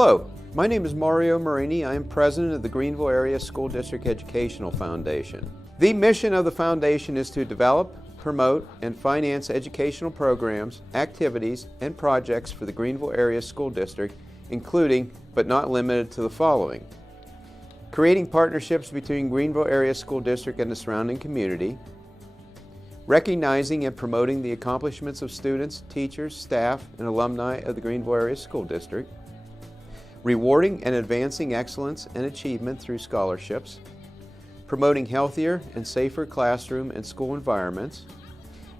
Hello, my name is Mario Marini. I am president of the Greenville Area School District Educational Foundation. The mission of the foundation is to develop, promote, and finance educational programs, activities, and projects for the Greenville Area School District, including, but not limited to, the following: creating partnerships between Greenville Area School District and the surrounding community, recognizing and promoting the accomplishments of students, teachers, staff, and alumni of the Greenville Area School District, rewarding and advancing excellence and achievement through scholarships, promoting healthier and safer classroom and school environments,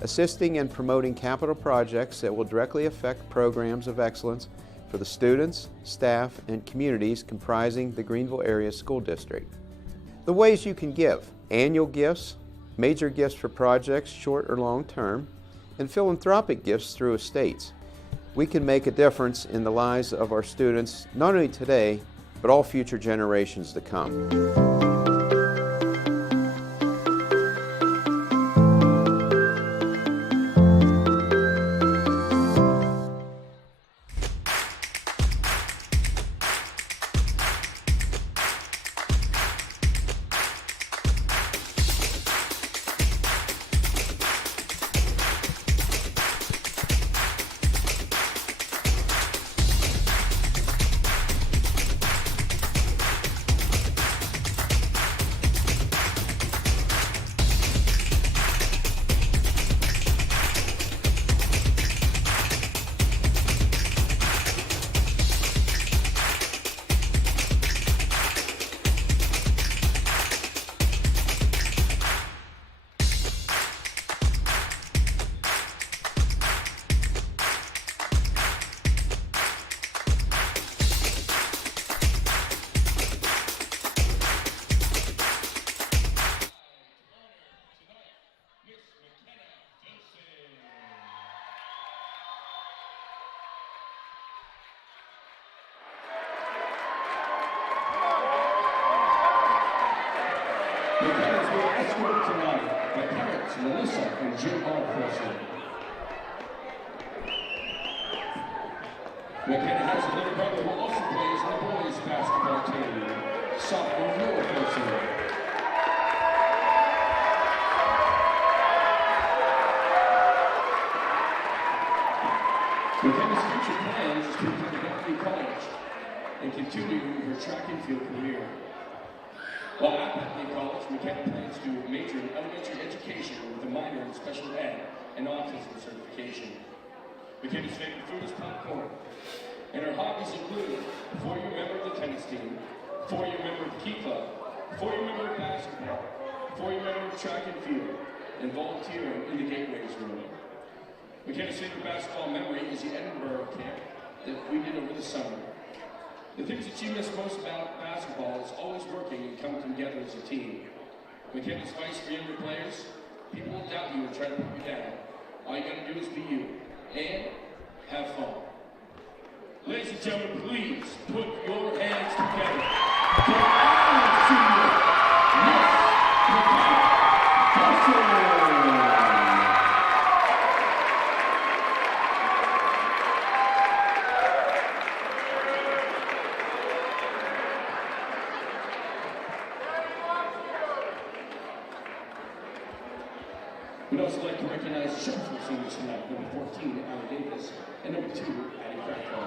assisting and promoting capital projects that will directly affect programs of excellence for the students, staff, and communities comprising the Greenville Area School District. The ways you can give: annual gifts, major gifts for projects short or long term, and philanthropic gifts through estates. We can make a difference in the lives of our students, not only today, but all future generations to come. The parents will escort tonight by parents Melissa and Jim Alfredson. McKenna has a little brother who also plays in the boys' basketball team, sophomore Noah Wilson. McKenna's future plans is to attend Bethany College and continue her track and field career. While at Bethany College, McKenna plans to major in elementary education with a minor in special ed and autism certification. McKenna's favorite food is popcorn, and her hobbies include a 4-year member of the tennis team, 4-year member of the Key Club, 4-year member of basketball, 4-year member of track and field, and volunteering in the Gateways Room. McKenna's favorite basketball memory is the Edinburgh camp that we did over the summer. The things that she missed most about basketball is always working and coming together as a team. McKenna's advice for younger players: people will doubt you and try to put you down. All you gotta do is be you and have fun. Ladies and gentlemen, please put your hands together. For our senior, Miss McKenna Dawson. We'd also like to recognize Sharpsville seniors tonight, number 14, Allie Davis, and number 2, Addie Crackle.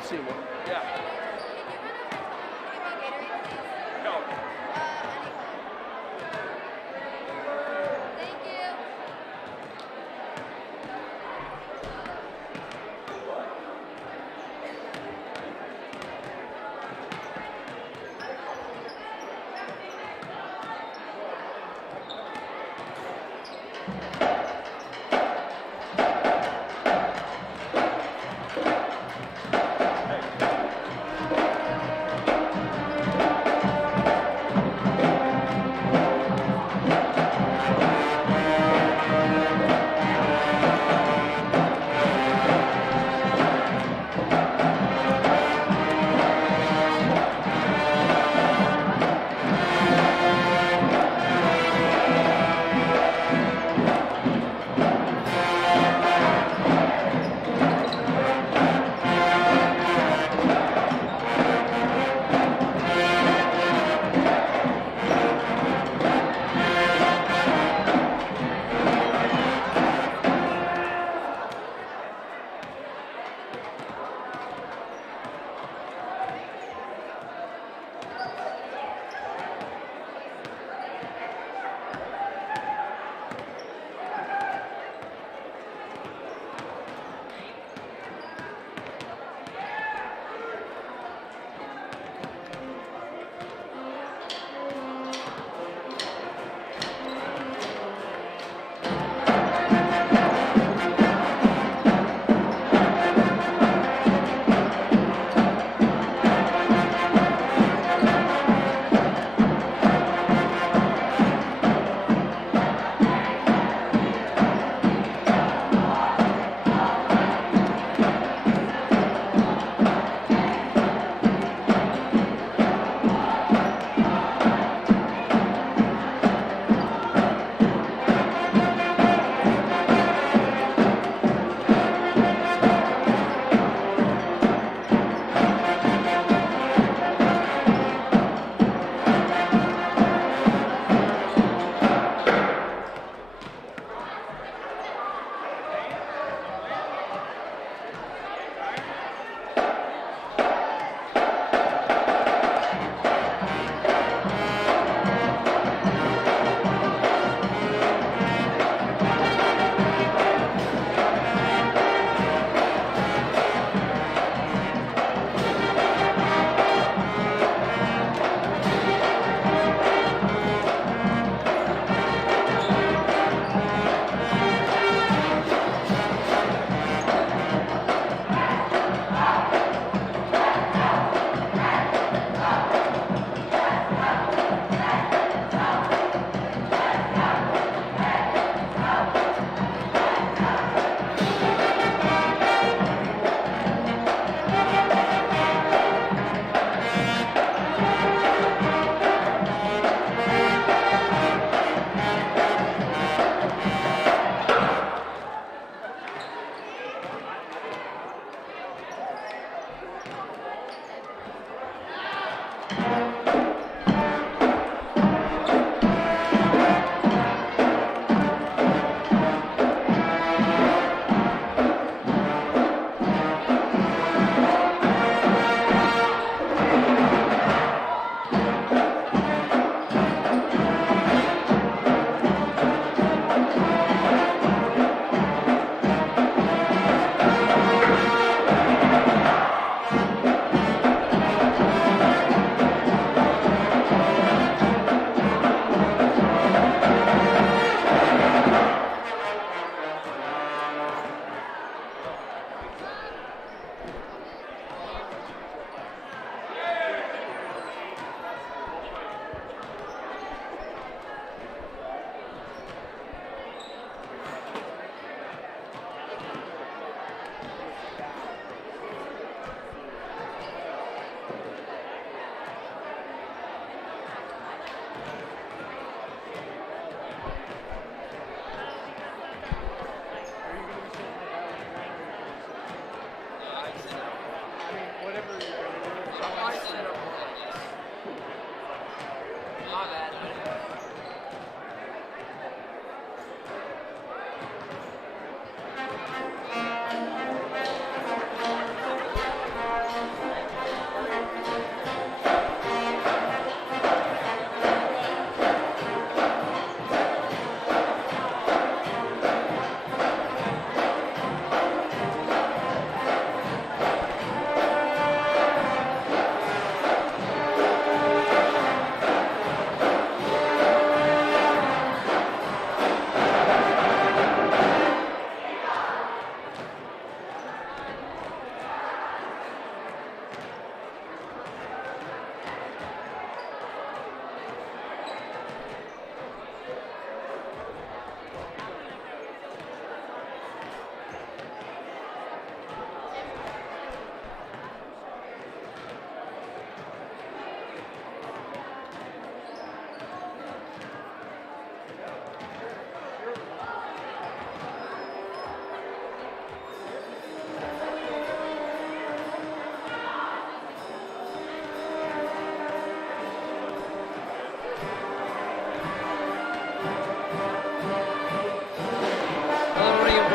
Let's see what. Yeah. No. Thank you.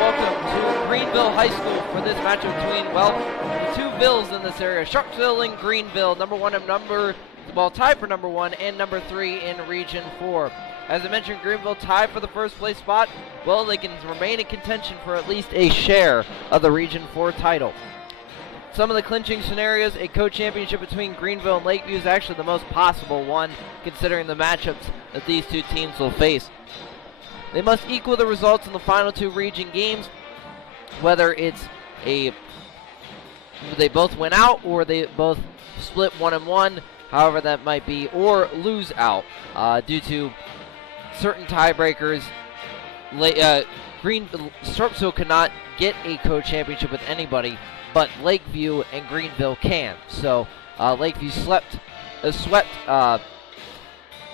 welcome to Greenville High School for this matchup between, well, the two Villes in this area, Sharpsville and Greenville, tied for number 1 and number 3 in Region 4. As I mentioned, Greenville tied for the first place spot. Well, they can remain in contention for at least a share of the Region 4 title. Some of the clinching scenarios, a co-championship between Greenville and Lakeview is actually the most possible one, considering the matchups that these two teams will face. They must equal the results in the final 2 region games, whether it's they both win out or they both split 1-1, however that might be, or lose out due to certain tiebreakers. Sharpsville cannot get a co-championship with anybody, but Lakeview and Greenville can. So Lakeview swept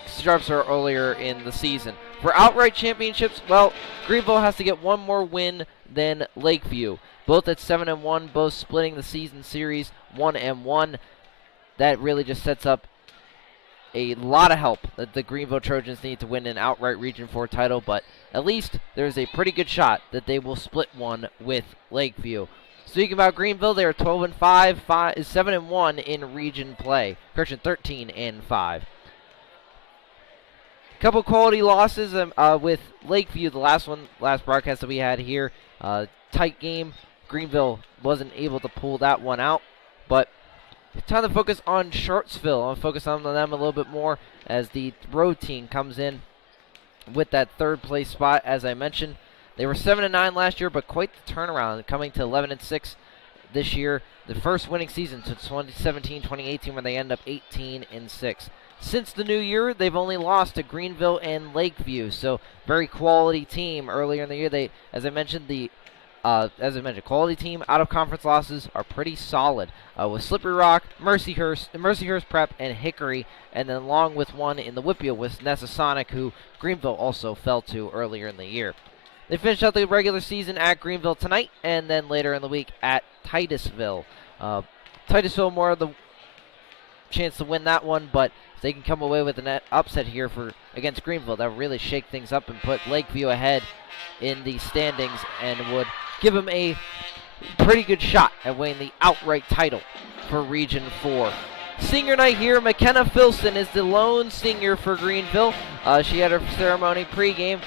Sharpsville earlier in the season. For outright championships, well, Greenville has to get one more win than Lakeview. Both at 7-1, both splitting the season series 1-1. That really just sets up a lot of help that the Greenville Trojans need to win an outright Region 4 title, but at least there's a pretty good shot that they will split one with Lakeview. Speaking about Greenville, they are 12-5, 7-1 in region play. Correction, 13-5. Couple quality losses with Lakeview. The last broadcast that we had here, tight game. Greenville wasn't able to pull that one out, but time to focus on Sharpsville. I'll focus on them a little bit more as the road team comes in with that third place spot. As I mentioned, they were 7-9 last year, but quite the turnaround, coming to 11-6 this year. The first winning season since 2017-2018, where they end up 18-6. Since the new year, they've only lost to Greenville and Lakeview, so very quality team. Earlier in the year, as I mentioned, quality team. Out of conference losses are pretty solid with Slippery Rock, Mercyhurst Prep, and Hickory, and then along with one in the Whitfield with Nessasonic, who Greenville also fell to earlier in the year. They finished out the regular season at Greenville tonight, and then later in the week at Titusville. Titusville more of the chance to win that one, but if they can come away with an upset here against Greenville, that would really shake things up and put Lakeview ahead in the standings and would give them a pretty good shot at winning the outright title for Region 4. Senior night here, McKenna Filson is the lone senior for Greenville. She had her ceremony pregame.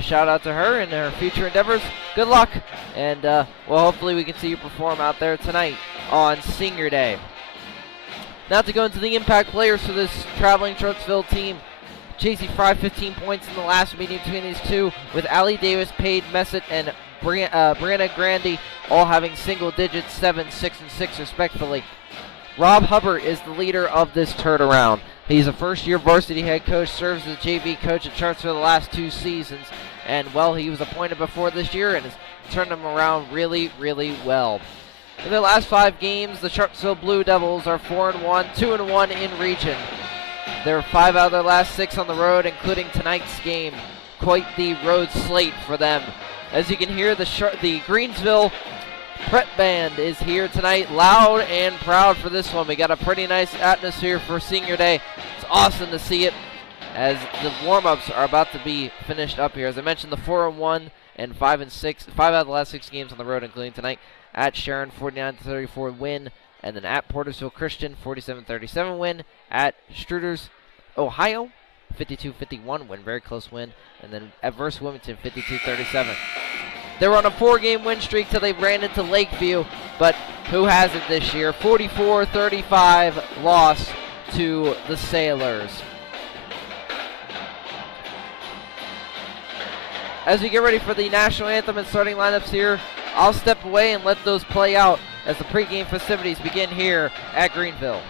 Shout out to her and her future endeavors. Good luck, and well, hopefully we can see you perform out there tonight on Senior Day. Now to go into the impact players for this traveling Sharpsville team. JC Fry, 15 points in the last meeting between these two, with Allie Davis, Paige Messett, and Brianna Grandy all having single digits, 7, 6, and 6 respectively. Rob Hubbard is the leader of this turnaround. He's a first-year varsity head coach, serves as a JV coach at Sharpsville the last 2 seasons, and well, he was appointed before this year and has turned them around really, really well. In their last 5 games, the Sharpsville Blue Devils are 4-1, 2-1 in region. They're 5 out of their last 6 on the road, including tonight's game. Quite the road slate for them. As you can hear, the Greensville Prep Band is here tonight, loud and proud for this one. We got a pretty nice atmosphere for Senior Day. It's awesome to see it as the warm-ups are about to be finished up here. As I mentioned, the 4-1 and 5-6, 5 out of the last 6 games on the road, including tonight. At Sharon, 49-34 win, and then at Portersville Christian, 47-37 win. At Struders, Ohio, 52-51 win, very close win, and then at Verse Wilmington, 52-37. They were on a 4-game win streak till they ran into Lakeview, but who has it this year? 44-35 loss to the Sailors. As we get ready for the national anthem and starting lineups here, I'll step away and let those play out as the pregame festivities begin here at Greenville.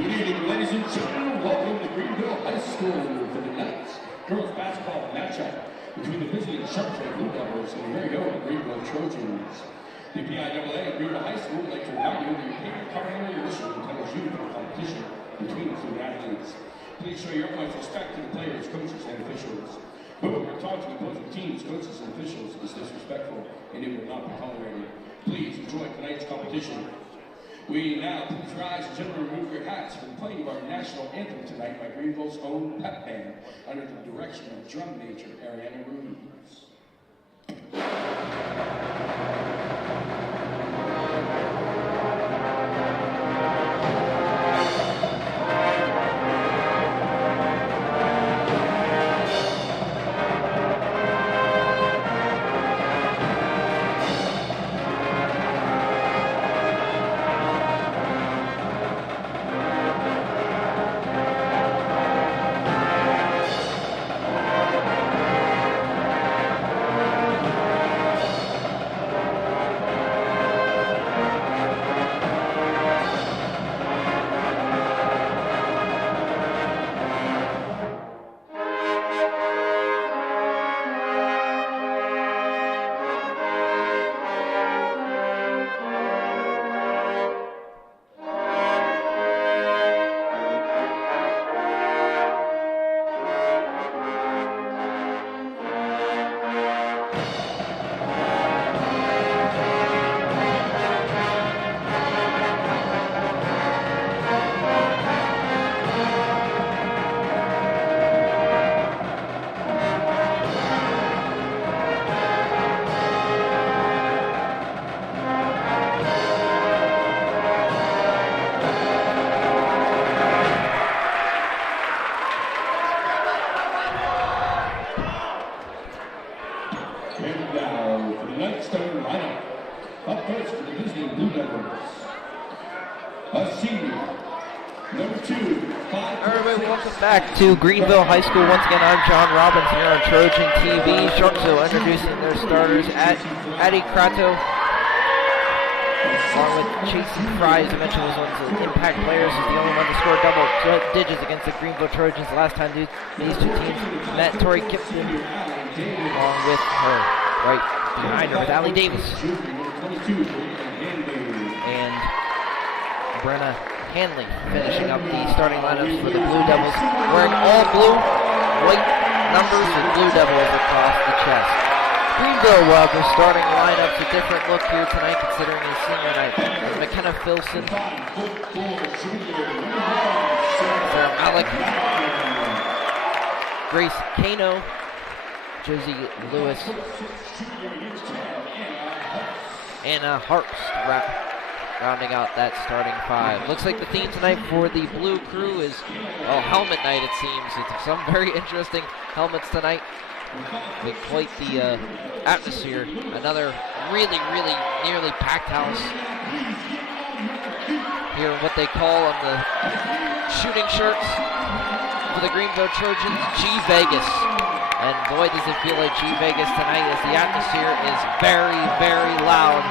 Good evening, ladies and gentlemen. Welcome to Greenville High School for the Knights girls basketball matchup between the visiting Sharpsville Blue Devils and the very own Greenville Trojans. The PIAA of Greenville High School would like to remind you that your payment card issue entitles you to a competition between the student athletes. Please show your utmost respect to the players, coaches, and officials. Whoever talks to opposing teams, coaches, and officials is disrespectful, and it will not be tolerated. Please enjoy tonight's competition. We now please rise and gentlemen remove your hats for the playing of our national anthem tonight by Greenville's own pep band under the direction of drum major Ariana Ruiz. Back to Greenville High School. Once again, I'm John Robbins here on Trojan TV. Sharpsville introducing their starters at Addie Crato, along with Chasey Fry, as I mentioned, was one of the impact players. He's the only one to score double digits against the Greenville Trojans the last time these two teams met. Tori Kipton, along with her right behind her with Allie Davis and Brenna Hanley finishing up the starting lineups for the Blue Devils, wearing all blue, white numbers with Blue Devils across the chest. Greenville will have their starting lineups, a different look here tonight considering a senior night. As McKenna Filson, Sarah Malik, Grace Kano, Josie Lewis, Anna Harps rounding out that starting five. Looks like the theme tonight for the Blue Crew is, well, helmet night it seems. It's some very interesting helmets tonight with quite the atmosphere. Another really nearly packed house here in what they call on the shooting shirts for the Greenville Trojans, G Vegas. And boy, does it feel like G Vegas tonight as the atmosphere is very loud.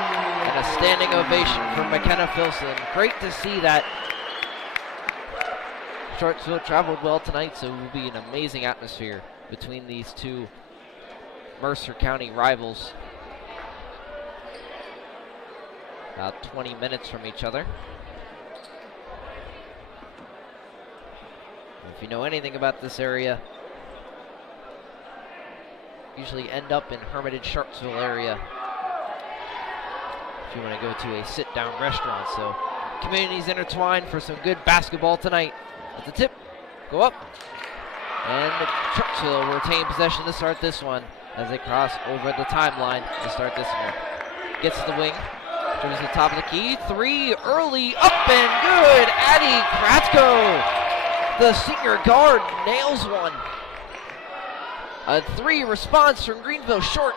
And a standing ovation from McKenna Filson. Great to see that. Sharpsville traveled well tonight, so it will be an amazing atmosphere between these two Mercer County rivals. About 20 minutes from each other. If you know anything about this area, usually end up in Hermitage, Sharpsville area if you want to go to a sit-down restaurant. So communities intertwined for some good basketball tonight. At the tip, go up, and Sharpsville will retain possession to start this one as they cross over the timeline to start this one. Gets to the wing, goes to the top of the key, three early, up and good. Addie Kratko, the senior guard, nails one. A three response from Greenville, short.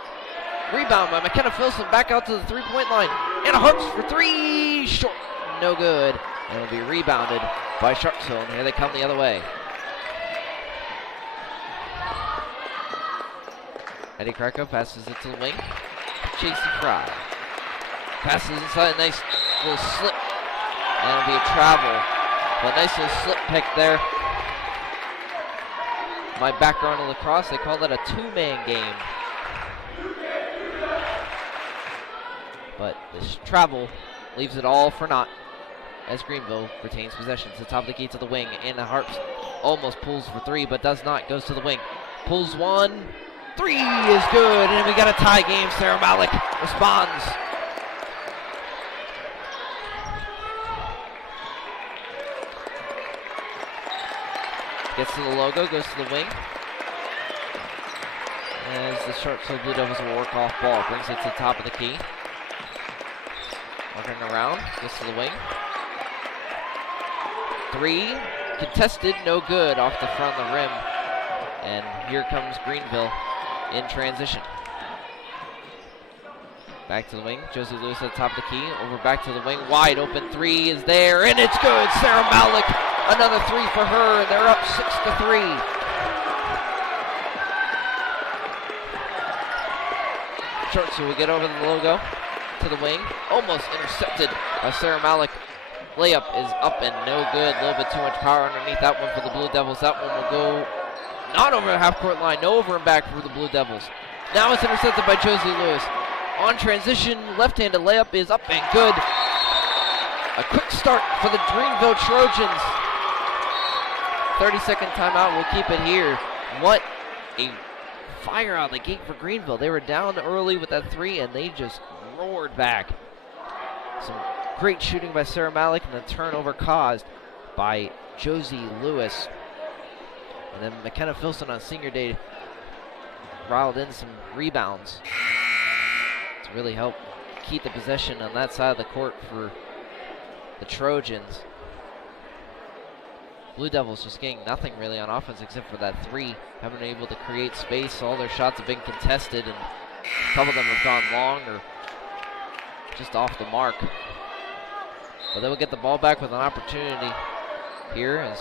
Rebound by McKenna Filson, back out to the three-point line. And a Harps for three, short, no good. And it'll be rebounded by Sharpsville, and here they come the other way. Eddie Krakow passes it to the wing. Chasey Fry. Passes inside, nice little slip. And it'll be a travel But nice little slip pick there. My background in lacrosse, they call that a two-man game. But this travel leaves it all for naught as Greenville retains possession to the top of the key to the wing. Anna Harps almost pulls for three, but does not. Goes to the wing. Pulls one. Three is good, and we got a tie game. Sarah Malik responds. Gets to the logo, goes to the wing. As the Sharpsville Blue Devils will work off ball. Brings it to the top of the key. Working around, gets to the wing. Three, contested, no good, off the front of the rim. And here comes Greenville in transition. Back to the wing, Josie Lewis at the top of the key, over back to the wing, wide open three is there, and it's good. Sarah Malik, another three for her, and they're up 6-3. Sharpsville will get over the logo to the wing, almost intercepted by Sarah Malik. Layup is up and no good. A little bit too much power underneath that one for the Blue Devils. That one will go not over the half-court line, no over and back for the Blue Devils. Now it's intercepted by Josie Lewis. On transition, left-handed layup is up and good. A quick start for the Greenville Trojans. 30-second timeout, we'll keep it here. What a fire out of the gate for Greenville. They were down early with that three, and they just roared back. Some great shooting by Sarah Malik, and the turnover caused by Josie Lewis. And then McKenna Filson on senior day riled in some rebounds to really help keep the possession on that side of the court for the Trojans. Blue Devils just getting nothing really on offense except for that three. Haven't been able to create space. All their shots have been contested, and a couple of them have gone long or just off the mark. But they will get the ball back with an opportunity here as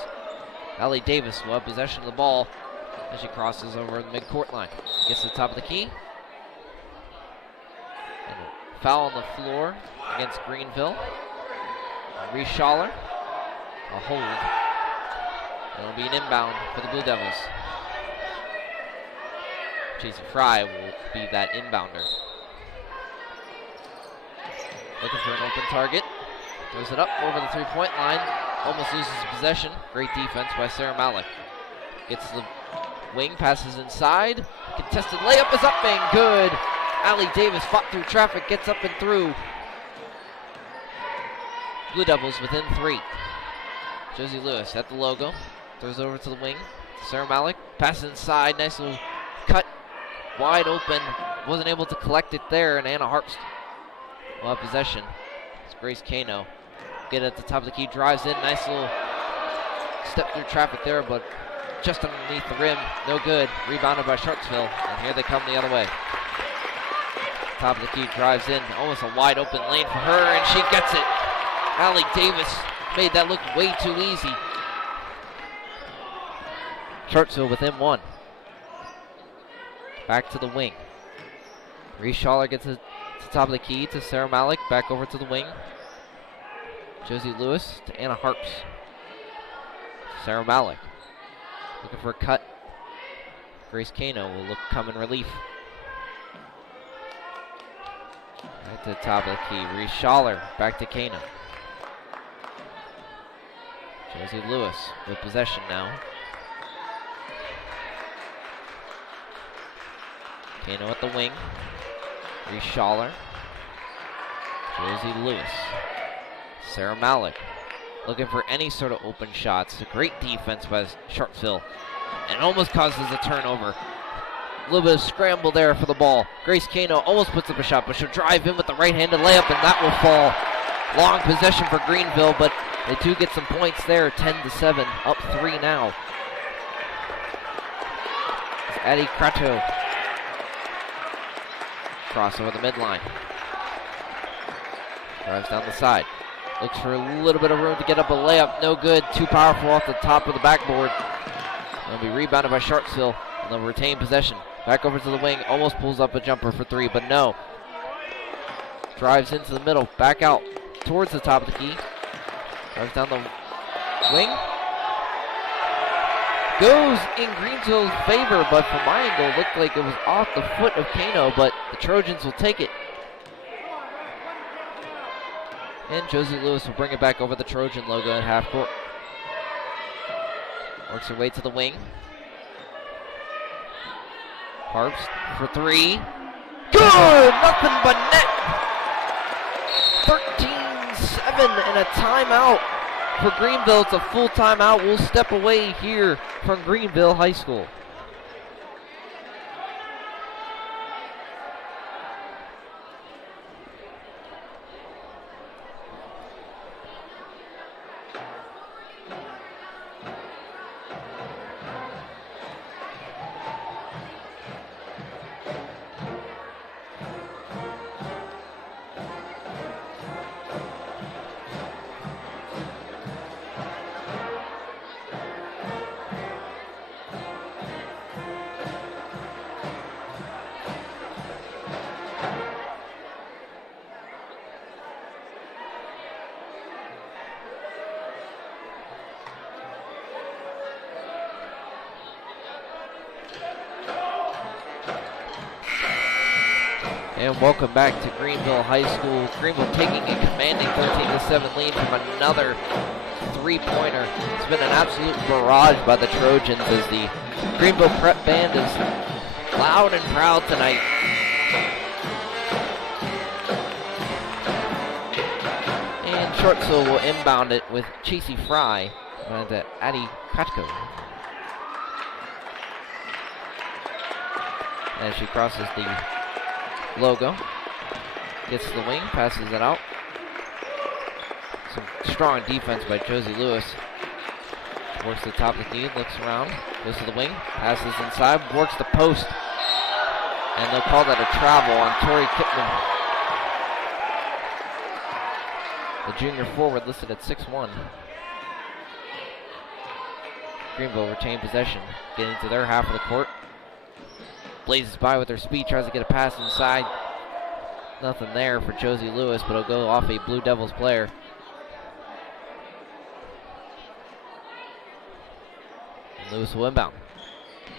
Allie Davis will have possession of the ball as she crosses over the midcourt line. Gets to the top of the key. And a foul on the floor against Greenville. Reese Schaller, a hold. It'll be an inbound for the Blue Devils. Jason Fry will be that inbounder. Looking for an open target. Throws it up over the three-point line. Almost loses possession. Great defense by Sarah Malik. Gets the wing, passes inside. Contested layup is up and good. Allie Davis fought through traffic, gets up and through. Blue Devils within three. Josie Lewis at the logo. Throws over to the wing. Sarah Malik passes inside. Nice little cut. Wide open. Wasn't able to collect it there, and Anna Harps will have possession. It's Grace Kano. Get at the top of the key. Drives in. Nice little step through traffic there, but just underneath the rim. No good. Rebounded by Sharpsville, and here they come the other way. Top of the key. Drives in. Almost a wide open lane for her, and she gets it. Allie Davis made that look way too easy. Sharpsville within one. Back to the wing. Reese Schaller gets to the top of the key to Sarah Malik. Back over to the wing. Josie Lewis to Anna Harps. Sarah Malik looking for a cut. Grace Kano will come in relief. Back to the top of the key. Reese Schaller back to Kano. Josie Lewis with possession now. Kano at the wing. Reese Schaller. Josie Lewis. Sarah Malik looking for any sort of open shots. A great defense by Sharpsville. And almost causes a turnover. A little bit of scramble there for the ball. Grace Kano almost puts up a shot, but she'll drive in with the right-handed layup, and that will fall. Long possession for Greenville, but they do get some points there. 10-7, up 3 now. It's Addie Crato. Cross over the midline. Drives down the side. Looks for a little bit of room to get up a layup. No good. Too powerful off the top of the backboard. It'll be rebounded by Sharpsville, and they'll retain possession. Back over to the wing. Almost pulls up a jumper for three, but no. Drives into the middle. Back out towards the top of the key. Drives down the Wing goes in Greenville's favor, but from my angle, it looked like it was off the foot of Kano, but the Trojans will take it. And Josie Lewis will bring it back over the Trojan logo at half court. Works her way to the wing. Harps for three. Good! Nothing but net! 13-7 and a timeout for Greenville. It's a full timeout. We'll step away here from Greenville High School. And welcome back to Greenville High School. Greenville taking a commanding 13-7 lead from another three-pointer. It's been an absolute barrage by the Trojans as the Greenville Prep Band is loud and proud tonight. And Sharpsville will inbound it with Chasey Fry and Addie Kratko. As she crosses the logo, gets to the wing, passes it out. Some strong defense by Josie Lewis. Works the top of the key, looks around, goes to the wing, passes inside, works the post. And they'll call that a travel on Tori Kipman, the junior forward listed at 6'1". Greenville retain possession, getting to their half of the court. Blazes by with her speed, tries to get a pass inside. Nothing there for Josie Lewis, but it'll go off a Blue Devils player. And Lewis will inbound.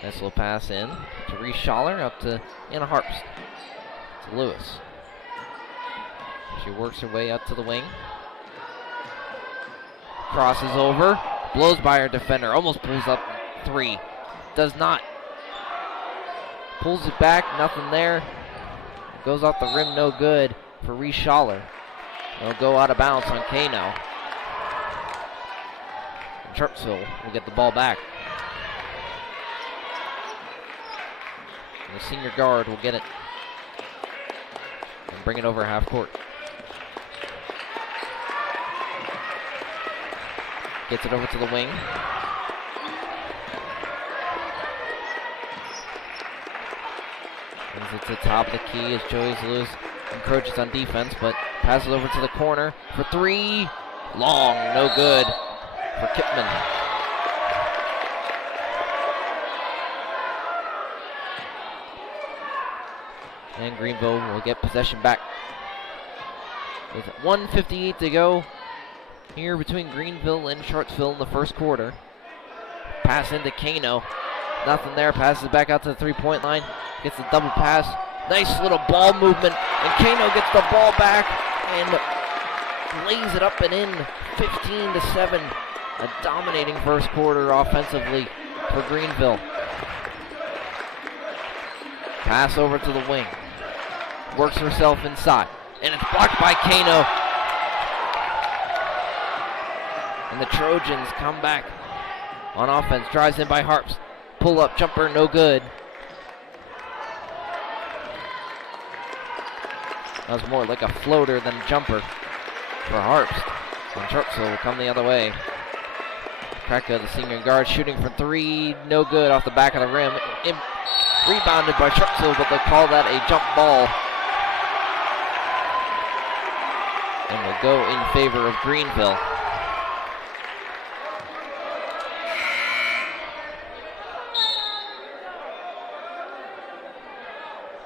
This will pass in to Reese Schaller, up to Anna Harps. To Lewis. She works her way up to the wing. Crosses over, blows by her defender, almost pulls up three. Does not. Pulls it back, nothing there. Goes off the rim, no good for Reese Schaller. It'll go out of bounds on Kano. And Sharpsville will get the ball back. And the senior guard will get it and bring it over half court. Gets it over to the wing. Brings it to the top of the key as Josie Lewis encroaches on defense, but passes over to the corner for three. Long, no good for Kipman. And Greenville will get possession back. With 1:58 to go here between Greenville and Sharpsville in the first quarter. Pass into Kano. Nothing there. Passes back out to the three-point line. Gets the double pass. Nice little ball movement. And Kano gets the ball back and lays it up and in. 15-7. A dominating first quarter offensively for Greenville. Pass over to the wing. Works herself inside. And it's blocked by Kano. And the Trojans come back on offense. Drives in by Harps. Pull up jumper, no good. That was more like a floater than a jumper for Harps. And Sharpsville will come the other way. Kratko, the senior guard, shooting for three, no good off the back of the rim. Rebounded by Sharpsville, but they'll call that a jump ball. And will go in favor of Greenville.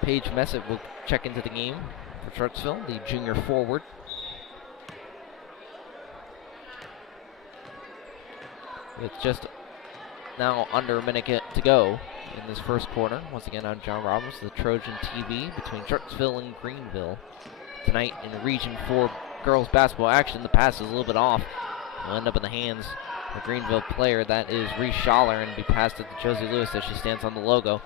Paige Messett will check into the game for Sharpsville, the junior forward. with just now under a minute to go in this first quarter. Once again, I'm John Robbins, the Trojan TV between Sharpsville and Greenville. Tonight in Region 4 girls basketball action, the pass is a little bit off. Will end up in the hands of the Greenville player. That is Reese Schaller, and be passed it to Josie Lewis as she stands on the logo.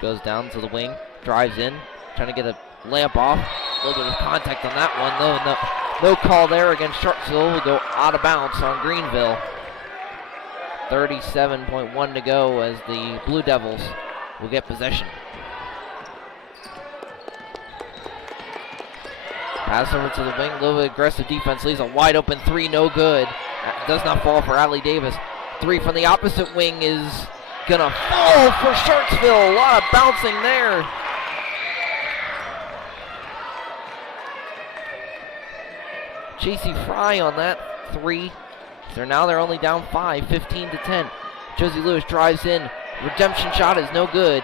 Goes down to the wing, drives in, trying to get a layup off. A little bit of contact on that one. No call there against Sharpsville. Will go out of bounds on Greenville. 37.1 to go as the Blue Devils will get possession. Pass over to the wing, a little bit aggressive defense, leaves a wide open three, no good. Does not fall for Allie Davis. Three from the opposite wing is gonna fall for Sharpsville. A lot of bouncing there. JC Fry on that three. They're only down 5, 15-10. Josie Lewis drives in. Redemption shot is no good.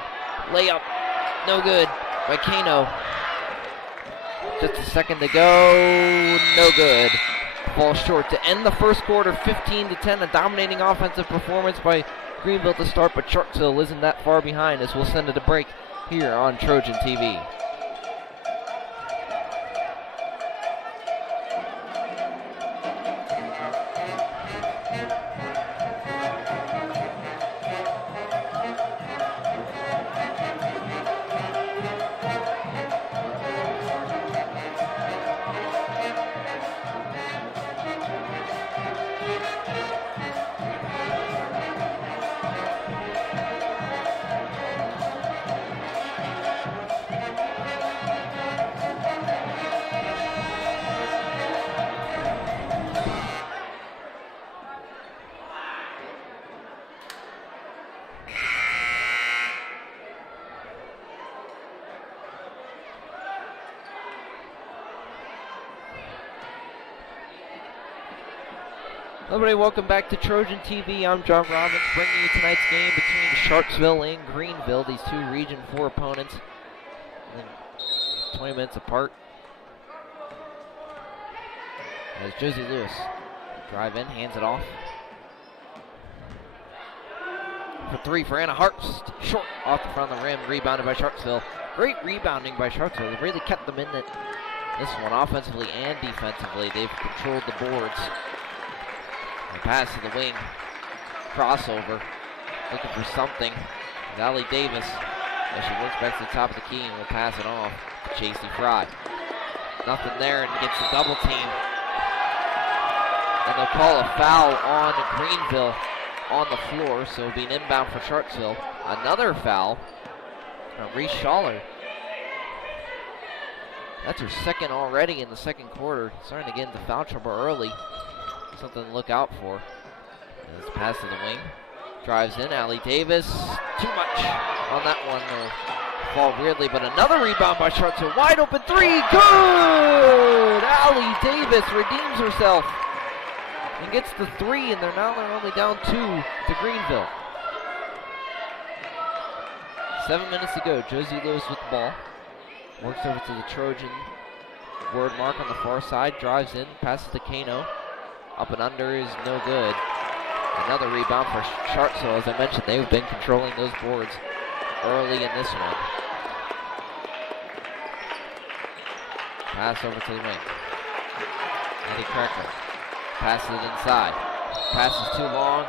Layup, no good by Kano. Just a second to go, no good. Falls short to end the first quarter, 15-10. A dominating offensive performance by Greenville to start, but Sharpsville isn't that far behind as we'll send it to break here on Trojan TV. Everybody, welcome back to Trojan TV. I'm John Robbins, bringing you tonight's game between Sharpsville and Greenville, these two Region 4 opponents. 20 minutes apart. As Josie Lewis drive in, hands it off. For three for Anna Hartst, short off the front of the rim, rebounded by Sharpsville. Great rebounding by Sharpsville. They really kept them in it. This one, offensively and defensively, they've controlled the boards. And pass to the wing, crossover, looking for something. Allie Davis, as she works back to the top of the key and will pass it off to J.C. Fry. Nothing there, and gets the double team. And they'll call a foul on Greenville on the floor, so it'll be an inbound for Sharpsville. Another foul on Reese Schaller. That's her second already in the second quarter. Starting to get into foul trouble early. Something to look out for. This pass to the wing. Drives in, Allie Davis. Too much on that one. They'll fall weirdly, but another rebound by Sharpsville. Wide open three. Good! Allie Davis redeems herself and gets the three, and they're only down 2 to Greenville. 7 minutes to go. Josie Lewis with the ball. Works over to the Trojan word mark on the far side. Drives in, passes to Kano. Up and under is no good. Another rebound for Sharpsville. As I mentioned, they've been controlling those boards early in this one. Pass over to the wing. Eddie Cracker passes it inside. Pass is too long.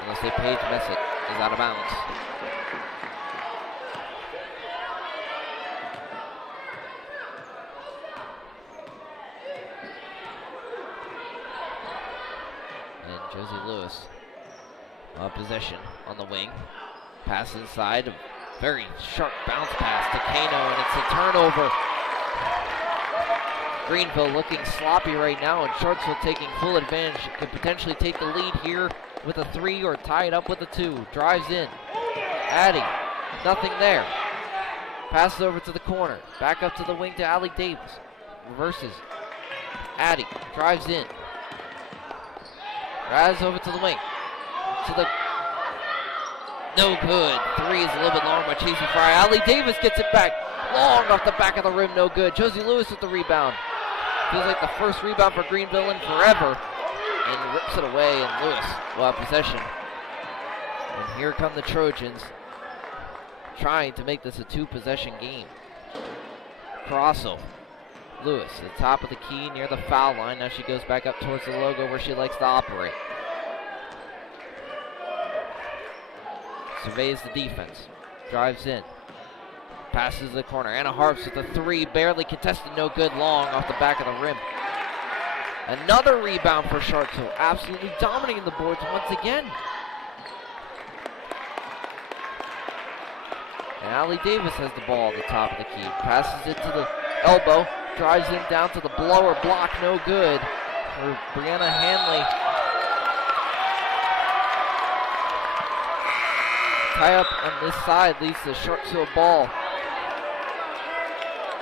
And they'll say Paige Messick is out of bounds. Josie Lewis, possession on the wing. Pass inside, a very sharp bounce pass to Kano, and it's a turnover. Greenville looking sloppy right now, and Sharpsville taking full advantage. Could potentially take the lead here with a 3 or tie it up with a 2. Drives in. Addie, nothing there. Passes over to the corner. Back up to the wing to Allie Davis. Reverses. Addie drives in. Drives over to the wing. No good. 3 is a little bit long by J.C. Fry. Allie Davis gets it back. Long off the back of the rim, no good. Josie Lewis with the rebound. Feels like the first rebound for Greenville in forever. and rips it away, and Lewis will have possession. And here come the Trojans, trying to make this a 2-possession game. Crossover. Lewis at the top of the key near the foul line. Now she goes back up towards the logo where she likes to operate. Surveys the defense. Drives in. Passes the corner. Anna Harps with a 3. Barely contested. No good. Long off the back of the rim. Another rebound for Sharpsville. Absolutely dominating the boards once again. And Allie Davis has the ball at the top of the key. Passes it to the elbow. Drives in down to the blower block. No good for Brianna Hanley. Tie up on this side leads to Sharpsville ball.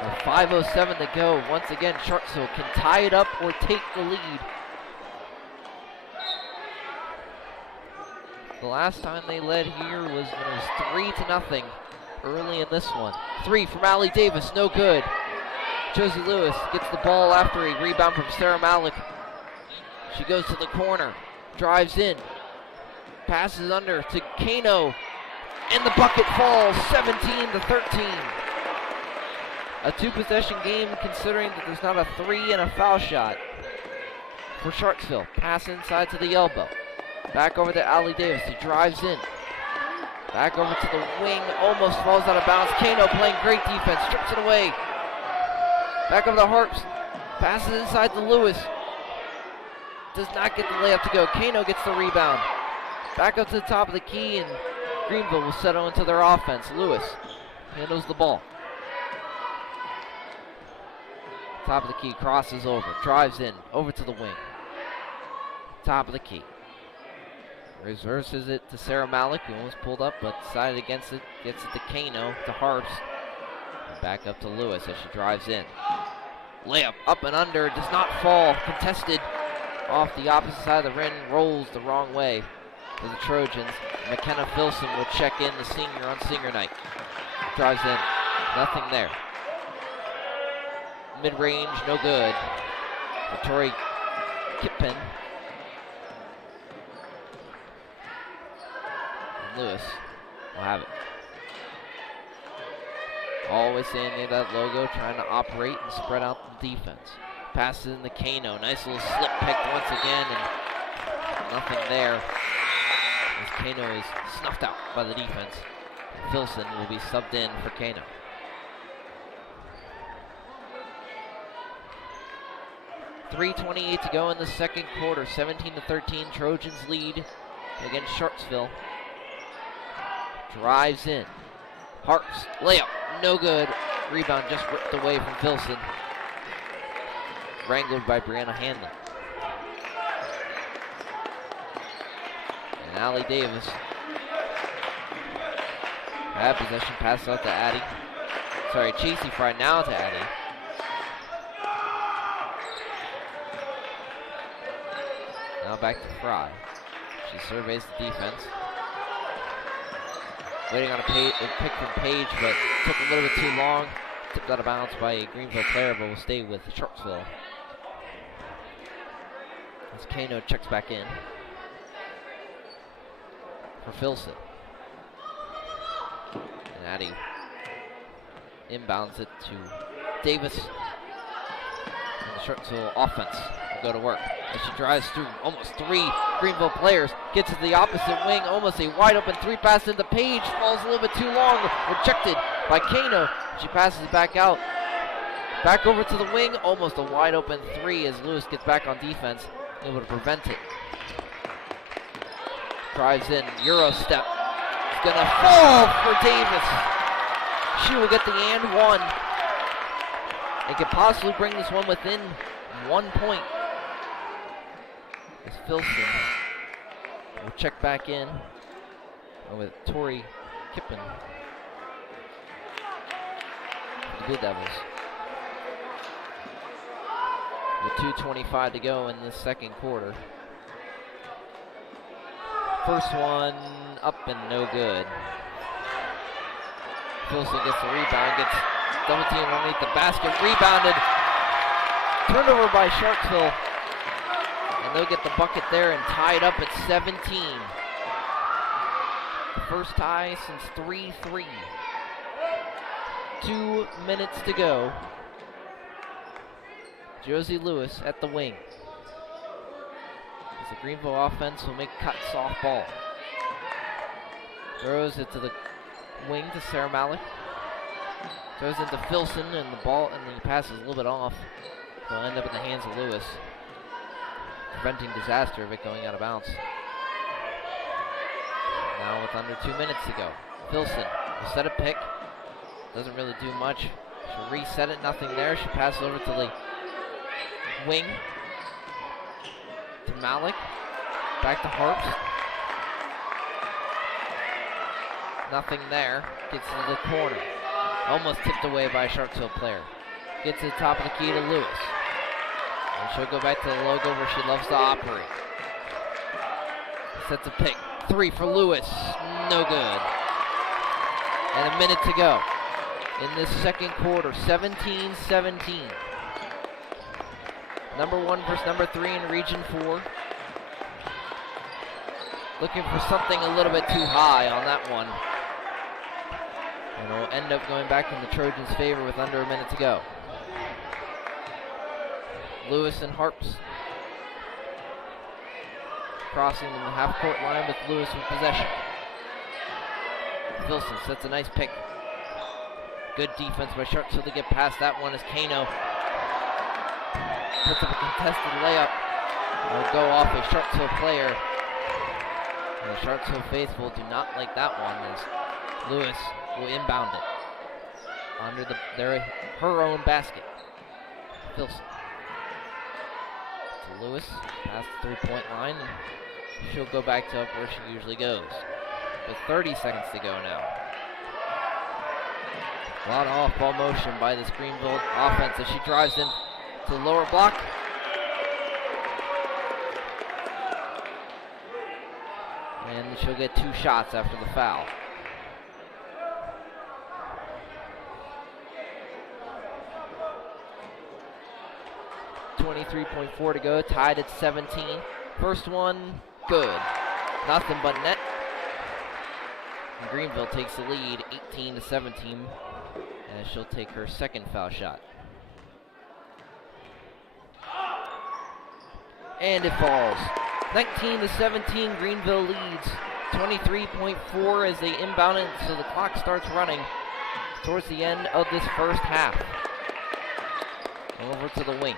With 5:07 to go. Once again, Sharpsville can tie it up or take the lead. The last time they led here was when it was 3-0 early in this one. 3 from Allie Davis, no good. Josie Lewis gets the ball after a rebound from Sarah Malik. She goes to the corner, drives in, passes under to Kano, and the bucket falls, 17-13. A 2-possession game considering that there's not a 3 and a foul shot for Sharpsville. Pass inside to the elbow. Back over to Allie Davis, he drives in. Back over to the wing, almost falls out of bounds. Kano playing great defense, strips it away. Back over to Harps, passes inside to Lewis. Does not get the layup to go. Kano gets the rebound. Back up to the top of the key, and Greenville will settle into their offense. Lewis handles the ball. Top of the key, crosses over, drives in, over to the wing. Top of the key. Reverses it to Sarah Malik, who almost pulled up, but decided against it. Gets it to Kano, to Harps. And back up to Lewis as she drives in. Layup up and under, does not fall. Contested off the opposite side of the rim, rolls the wrong way for the Trojans. McKenna Filson will check in, the senior on senior night. Drives in, nothing there. Mid-range, no good. Tori Kippen. And Lewis will have it. Always staying near that logo, trying to operate and spread out the defense. Passes in the Kano. Nice little slip pick once again, and nothing there. As Kano is snuffed out by the defense. And Filson will be subbed in for Kano. .3:28 to go in the second quarter. 17-13, Trojans lead against Sharpsville. Drives in. Harps, layup, no good. Rebound just ripped away from Filson. Wrangled by Brianna Hanley. And Allie Davis. Bad possession, pass out to Addie. Sorry, Chasey Fry now to Addie. Now back to Fry. She surveys the defense. Waiting on a pick from Page, but took a little bit too long. Tipped out of bounds by a Greenville player, but will stay with Sharpsville. As Kano checks back in for Filson. And Addie inbounds it to Davis. And the Sharpsville offense will go to work. As she drives through almost 3 Greenville players, gets to the opposite wing, almost a wide open 3 pass into Page, falls a little bit too long, rejected by Kano. She passes it back out, back over to the wing, almost a wide open 3 as Lewis gets back on defense, able to prevent it. Drives in, Euro step, it's gonna fall for Davis. She will get the and 1. It could possibly bring this one within 1 point. As Filson will check back in with Tori Kippen. The Blue Devils. With 2:25 to go in the second quarter. First one up and no good. Filson gets the rebound, gets double teamed underneath the basket, rebounded. Turnover by Sharpsville. and they'll get the bucket there and tie it up at 17. The first tie since 3-3. 2 minutes to go. Josie Lewis at the wing. As the Greenville offense will make cuts off ball. Throws it to the wing to Sarah Malik. Throws into Filson, and the ball and the pass is a little bit off. It'll end up in the hands of Lewis, preventing disaster of it going out of bounds. Now with under 2 minutes to go, Filson will set a pick. Doesn't really do much. She'll reset it, nothing there. She passes over to the wing to Malik. Back to Harps. Nothing there. Gets to the corner. Almost tipped away by a Sharpsville player. Gets to the top of the key to Lewis. And she'll go back to the logo where she loves to operate. Sets a pick. 3 for Lewis. No good. And a minute to go in this second quarter. 17-17. Number 1 versus number 3 in Region 4. Looking for something a little bit too high on that one. And it'll end up going back in the Trojans' favor with under a minute to go. Lewis and Harps. Crossing in the half-court line with Lewis with possession. Filson sets a nice pick. Good defense by Sharpsville to get past that one as Kano puts up a contested layup. It'll go off a Sharpsville player. And the Sharpsville faithful do not like that one as Lewis will inbound it under her own basket. Filson to Lewis, past the 3-point line, and she'll go back to up where she usually goes. With 30 seconds to go now. A lot of off-ball motion by this Greenville offense as she drives in to the lower block. And she'll get 2 shots after the foul. .4 to go, tied at 17. First one, good. Nothing but net. And Greenville takes the lead, 18-17, as she'll take her second foul shot. And it falls. 19-17, Greenville leads. 23.4 as they inbound it, so the clock starts running towards the end of this first half. Over to the wing.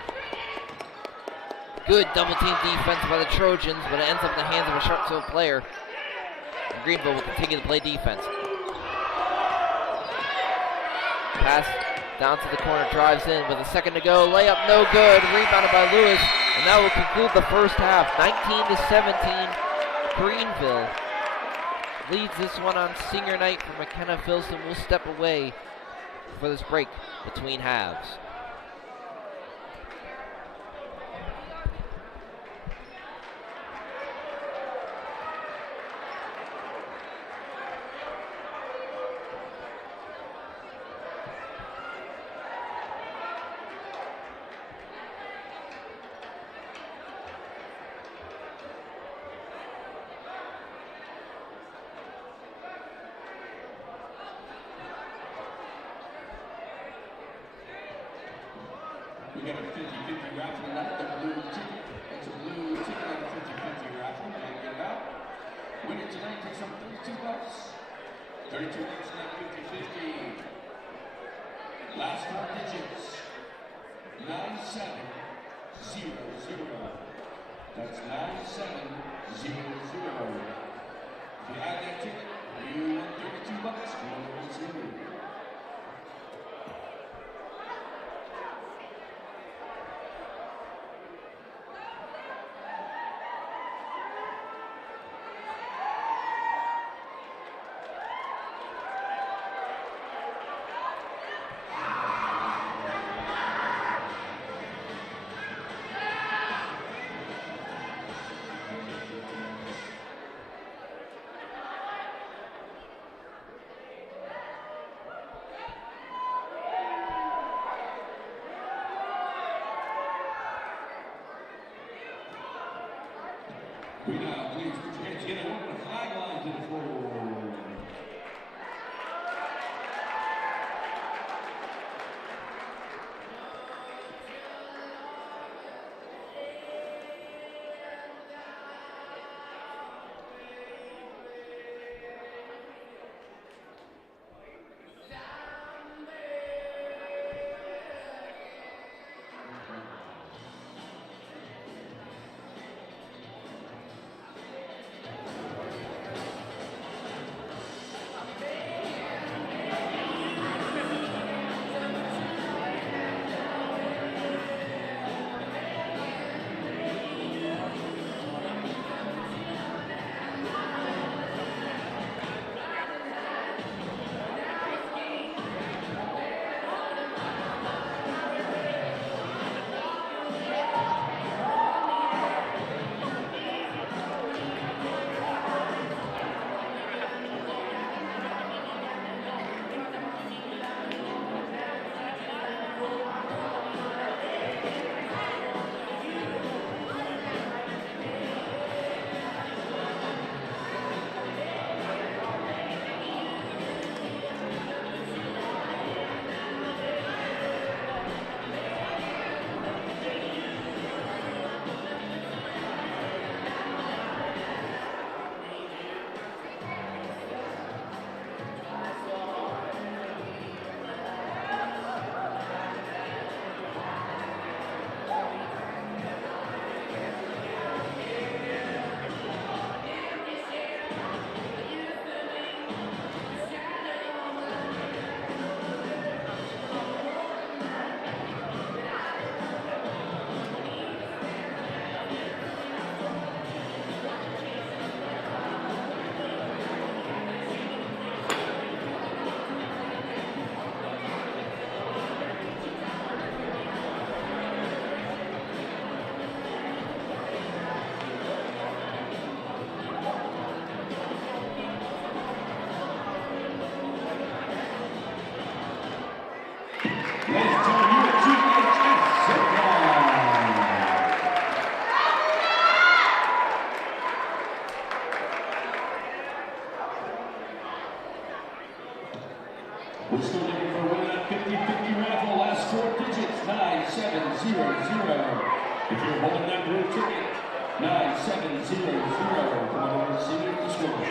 Good double team defense by the Trojans, but it ends up in the hands of a Sharpsville player. And Greenville will continue to play defense. Pass down to the corner, drives in with a second to go. Layup no good, rebounded by Lewis. And that will conclude the first half. 19-17, Greenville leads this one on senior night for McKenna Filson. Will step away for this break between halves. We got a 50-50 raffle tonight, the blue ticket. It's a blue ticket on a 50-50 raffle. Can't get it out. Winner tonight takes home $32. 32 bucks in that 50-50. Last 4 digits. 9700. That's 9700. If you had that ticket, you won $32. to the floor. We're still looking for a winner at 50-50 raffle, last 4 digits, 9700. If you're holding that blue ticket, 9700. Come on over and see me at the scoreboard.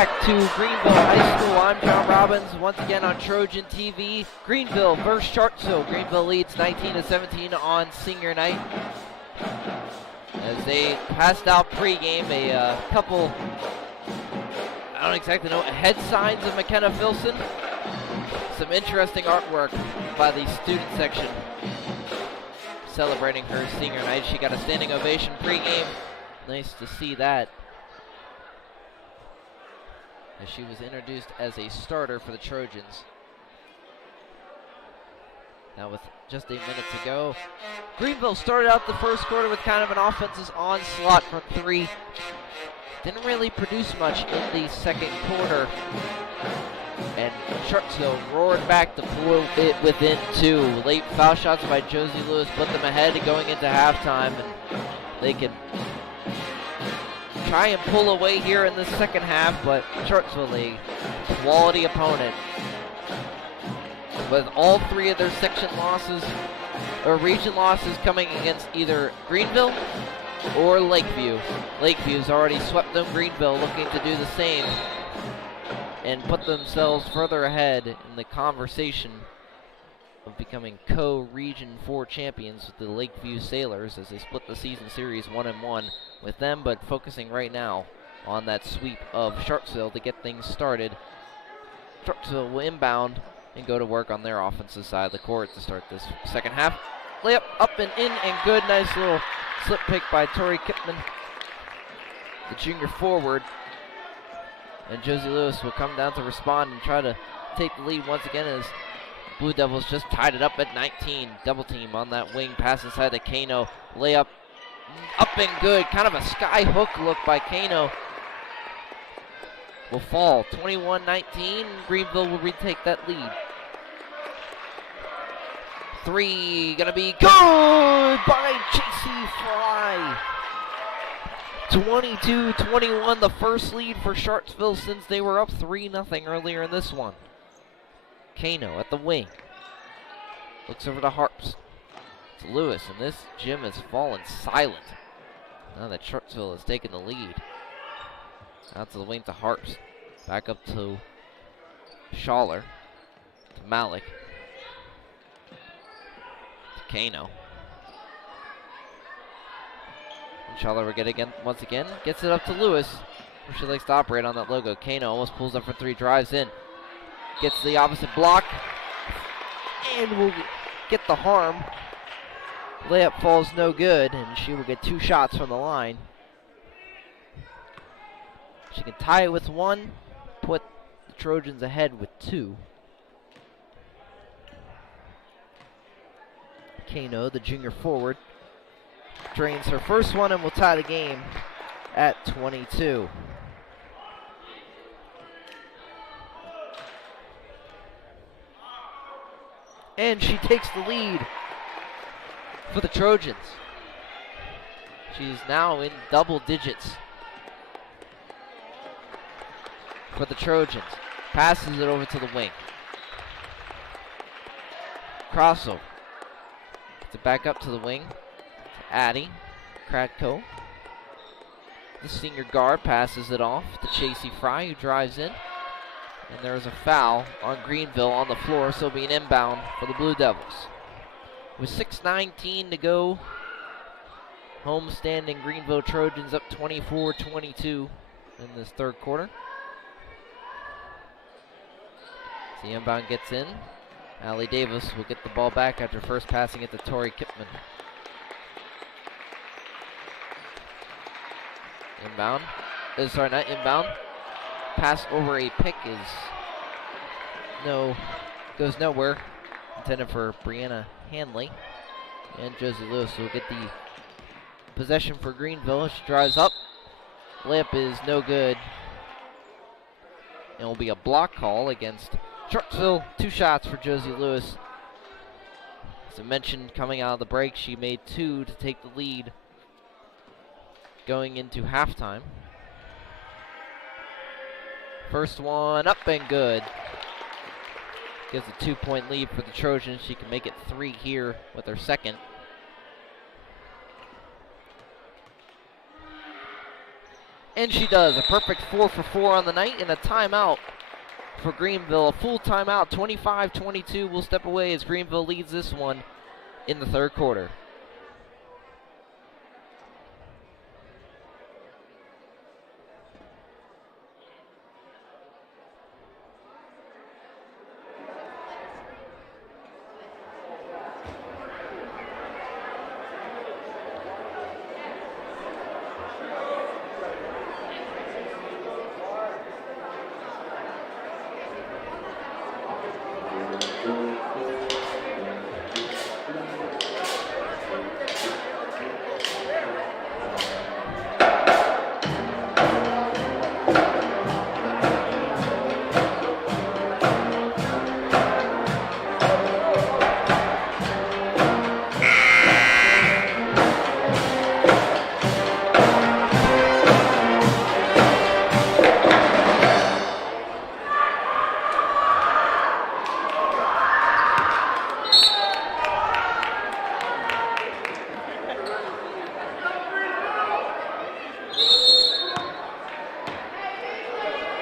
back to Greenville High School. I'm John Robbins, once again on Trojan TV. Greenville versus Sharpsville. Greenville leads 19-17 on senior night. As they passed out pregame a couple, I don't exactly know, head signs of McKenna Filson. Some interesting artwork by the student section celebrating her senior night. She got a standing ovation pregame. Nice to see that, as she was introduced as a starter for the Trojans. Now with just a minute to go, Greenville started out the first quarter with kind of an offensive onslaught from three. Didn't really produce much in the second quarter, and Sharpsville roared back to pull it within two. Late foul shots by Josie Lewis put them ahead going into halftime, and they could try and pull away here in the second half, but Sharpsville, a quality opponent, with all three of their section losses or region losses coming against either Greenville or Lakeview. Lakeview's already swept them. Greenville looking to do the same and put themselves further ahead in the conversation of becoming co-Region 4 champions with the Lakeview Sailors, as they split the season series 1-1 with them, but focusing right now on that sweep of Sharpsville to get things started. Sharpsville will inbound and go to work on their offensive side of the court to start this second half. Layup up and in and good. Nice little slip pick by Tori Kipman, the junior forward. And Josie Lewis will come down to respond and try to take the lead once again, as Blue Devils just tied it up at 19. Double team on that wing. Pass inside to Kano. Layup up and good. Kind of a sky hook look by Kano. Will fall. 21-19. Greenville will retake that lead. Three gonna be good by J.C. Fry. 22-21, the first lead for Sharpsville since they were up 3-0 earlier in this one. Kano at the wing. Looks over to Harps. To Lewis, and this gym has fallen silent now that Sharpsville has taken the lead. Out to the wing to Harps. Back up to Schaller. To Malik. To Kano. And Schaller will get again once again. Gets it up to Lewis, where she likes to operate on that logo. Kano almost pulls up for three, drives in. Gets the opposite block. And will get the harm. Layup falls no good, and she will get two shots from the line. She can tie it with one, put the Trojans ahead with two. Kano, the junior forward, drains her first one and will tie the game at 22. And she takes the lead for the Trojans. She's now in double digits for the Trojans. Passes it over to the wing. Crossover. To back up to the wing. To Addie Kratko. The senior guard passes it off to Chasey Fry, who drives in. And there is a foul on Greenville on the floor, so it'll be an inbound for the Blue Devils. With 6:19 to go, homestanding Greenville Trojans up 24-22 in this third quarter. As the inbound gets in, Allie Davis will get the ball back after first passing it to Tori Kipman. Inbound. Sorry, not inbound. Pass over a pick goes nowhere. Intended for Brianna Hanley. And Josie Lewis will get the possession for Greenville. She drives up. Layup is no good. And it will be a block call against Sharpsville. Two shots for Josie Lewis. As I mentioned, coming out of the break, she made two to take the lead going into halftime. First one up and good. Gives a 2-point lead for the Trojans. She can make it three here with her second. And she does. A perfect 4 for 4 on the night and a timeout for Greenville. A full timeout, 25-22. We'll step away as Greenville leads this one in the third quarter.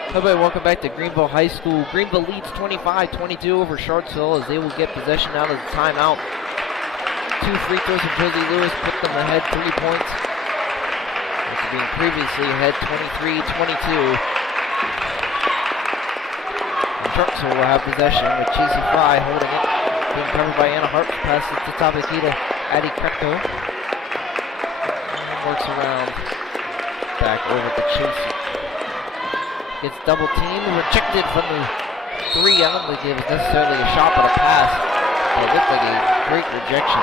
Everybody, welcome back to Greenville High School. Greenville leads 25-22 over Sharpsville as they will get possession out of the timeout. 2 free throws from Josie Lewis put them ahead 3 points. After being previously ahead 23-22. And Sharpsville will have possession with Chasey Fry holding it. Being covered by Anna Hart. Passes it to top of the key to Addie Krepko. And works around back over to Chasey. Gets double teamed, rejected from the 3. I don't think it was necessarily a shot but a pass. But it looked like a great rejection.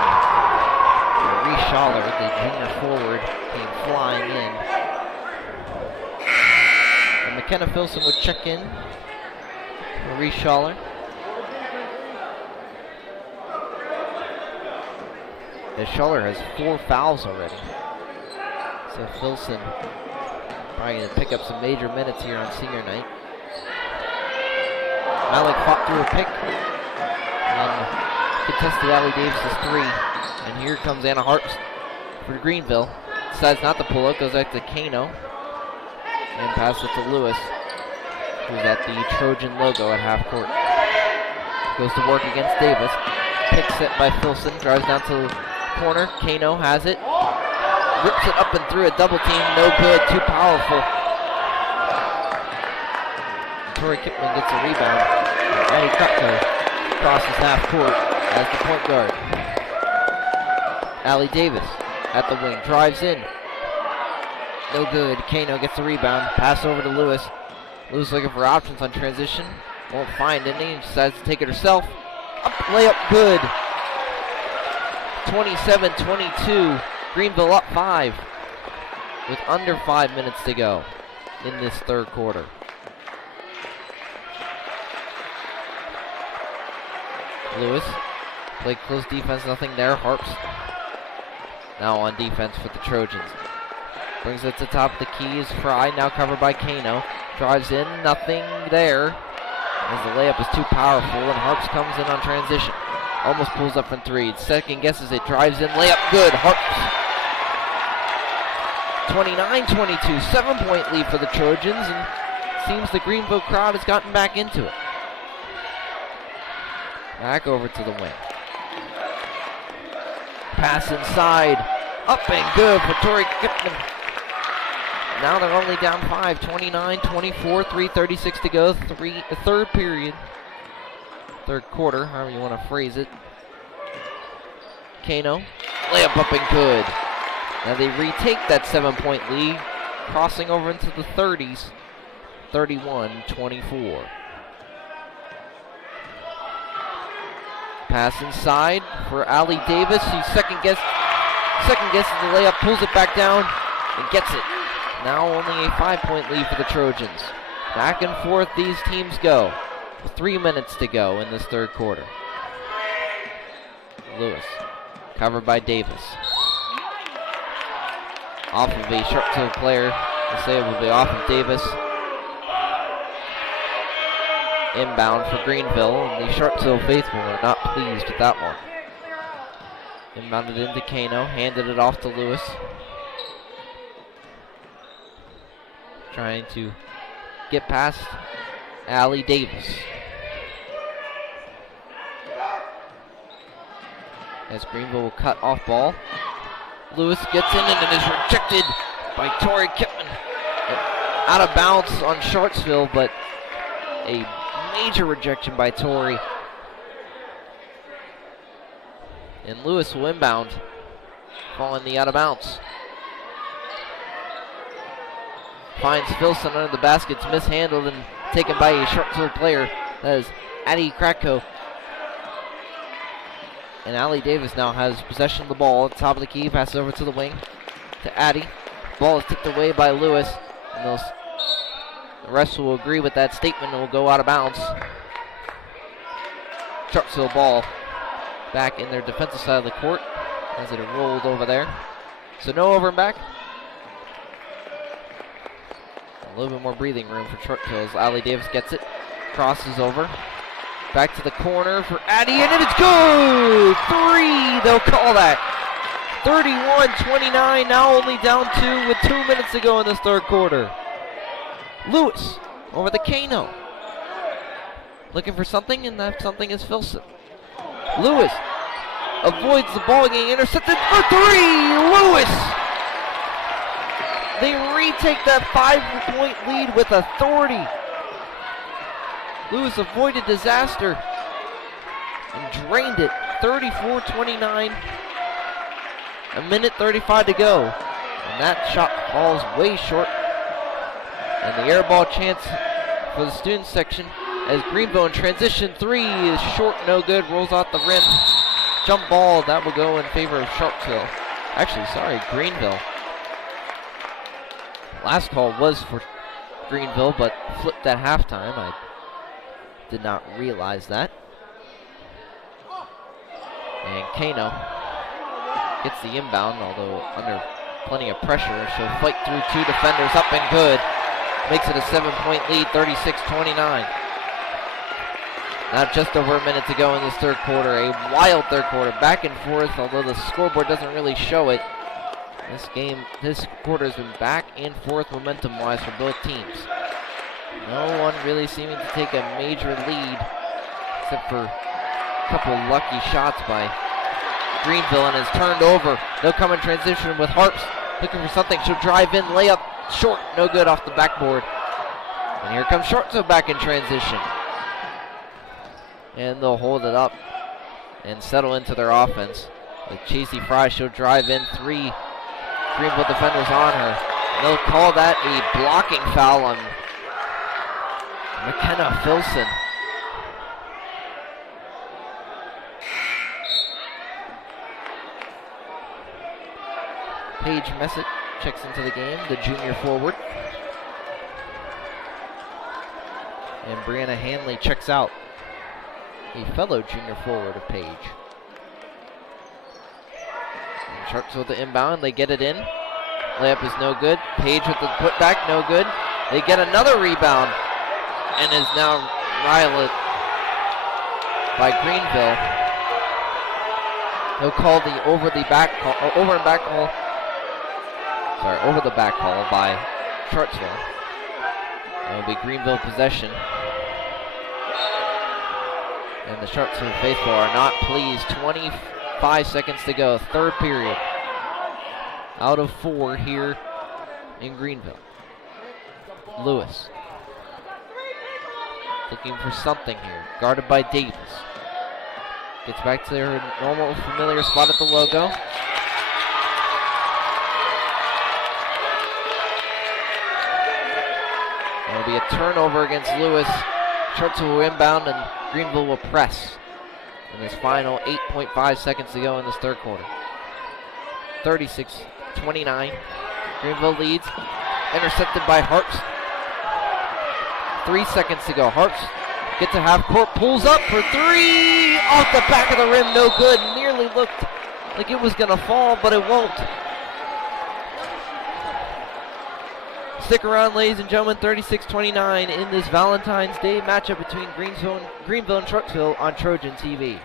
Reese Schaller, the junior forward, came flying in. And McKenna Filson would check in for Reese Schaller. As Schaller has 4 fouls already. So Filson probably going to pick up some major minutes here on senior night. Malik fought through a pick and contested Allie Davis's 3. And here comes Anna Hart for Greenville. Decides not to pull it, goes back to Kano. And passes it to Lewis, who's at the Trojan logo at half court. Goes to work against Davis. Pick set by Filson, drives down to the corner. Kano has it. Rips it up and through a double team, no good, too powerful. Tori Kipman gets a rebound. Addie Krepko crosses half court as the point guard. Allie Davis at the wing, drives in. No good, Kano gets the rebound, pass over to Lewis. Lewis looking for options on transition, won't find any, decides to take it herself. Up, layup good. 27-22. Greenville up 5 with under 5 minutes to go in this third quarter. Lewis played close defense, nothing there. Harps now on defense for the Trojans. Brings it to top of the key is Fry, now covered by Kano. Drives in, nothing there as the layup is too powerful and Harps comes in on transition. Almost pulls up from 3. Second guesses it, drives in, layup good. Harps. 29-22, 7-point lead for the Trojans, and seems the Greenville crowd has gotten back into it. Back over to the wing. Pass inside, up and good for Tori Kipman. Now they're only down 5, 29-24, 3:36 to go, third period. Third quarter, however you want to phrase it. Kano, layup up and good. Now they retake that 7-point lead, crossing over into the 30s, 31-24. Pass inside for Allie Davis. She second guesses the layup, pulls it back down, and gets it. Now only a 5-point lead for the Trojans. Back and forth these teams go. 3 minutes to go in this third quarter. Lewis, covered by Davis. Off of a Sharpsville player. The save will be off of Davis. Inbound for Greenville, and the Sharpsville faithful are not pleased with that one. Inbounded into Kano, handed it off to Lewis. trying to get past Allie Davis. As Greenville will cut off ball. Lewis gets in and it is rejected by Tori Kipman. Out of bounds on Sharpsville, but a major rejection by Tori. And Lewis will inbound, following the out of bounds. Finds Filson under the basket. It's mishandled and taken by a Sharpsville player. That is Addie Kratko. And Allie Davis now has possession of the ball at the top of the key. Passes over to the wing to Addie. Ball is tipped away by Lewis. And the rest will agree with that statement and will go out of bounds. Sharpsville ball back in their defensive side of the court as it rolled over there. So no over and back. A little bit more breathing room for Sharpsville as Allie Davis gets it. Crosses over. Back to the corner for Addie, and it's good! 3, they'll call that. 31-29, now only down 2 with 2 minutes to go in this third quarter. Lewis over the Kano. Looking for something, and that something is Filson. Lewis avoids the ball getting intercepted for 3! Lewis! They retake that 5-point lead with authority. Lewis avoided disaster and drained it. 34-29. A minute 35 to go. And that shot falls way short. And the air ball chance for the student section as Greenville in transition 3 is short, no good, rolls out the rim. Jump ball, that will go in favor of Sharpsville. Actually, sorry, Greenville. Last call was for Greenville, but flipped at halftime. I did not realize that. And Kano gets the inbound, although under plenty of pressure. She'll fight through 2 defenders, up and good. Makes it a 7-point lead, 36-29. Now just over a minute to go in this third quarter. A wild third quarter, back and forth, although the scoreboard doesn't really show it. This quarter has been back and forth momentum-wise for both teams. No one really seeming to take a major lead, except for a couple lucky shots by Greenville, and is turned over. They'll come in transition with Harps, looking for something. She'll drive in, layup, short, no good off the backboard. And here comes Sharpsville back in transition. And they'll hold it up and settle into their offense. With Chasey Fry, she'll drive in 3 Greenville defenders on her. And they'll call that a blocking foul on McKenna Filson. Paige Messick checks into the game, the junior forward. And Brianna Hanley checks out, a fellow junior forward of Paige. And Sharks with the inbound, they get it in. Layup is no good. Paige with the putback, no good. They get another rebound, and is now riled by Greenville. He'll call the over the back call by Sharpsville. It'll be Greenville possession. And the Sharpsville faithful are not pleased. 25 seconds to go, third period. Out of 4 here in Greenville. Lewis looking for something here. Guarded by Davis. Gets back to their normal familiar spot at the logo. It'll be a turnover against Lewis. Sharpsville will inbound and Greenville will press. In this final 8.5 seconds to go in this third quarter. 36-29. Greenville leads. Intercepted by Harps. 3 seconds to go. Harps gets to half court, pulls up for 3! Off the back of the rim, no good. Nearly looked like it was going to fall, but it won't. Stick around, ladies and gentlemen. 36-29 in this Valentine's Day matchup between Greenville and Sharpsville on Trojan TV.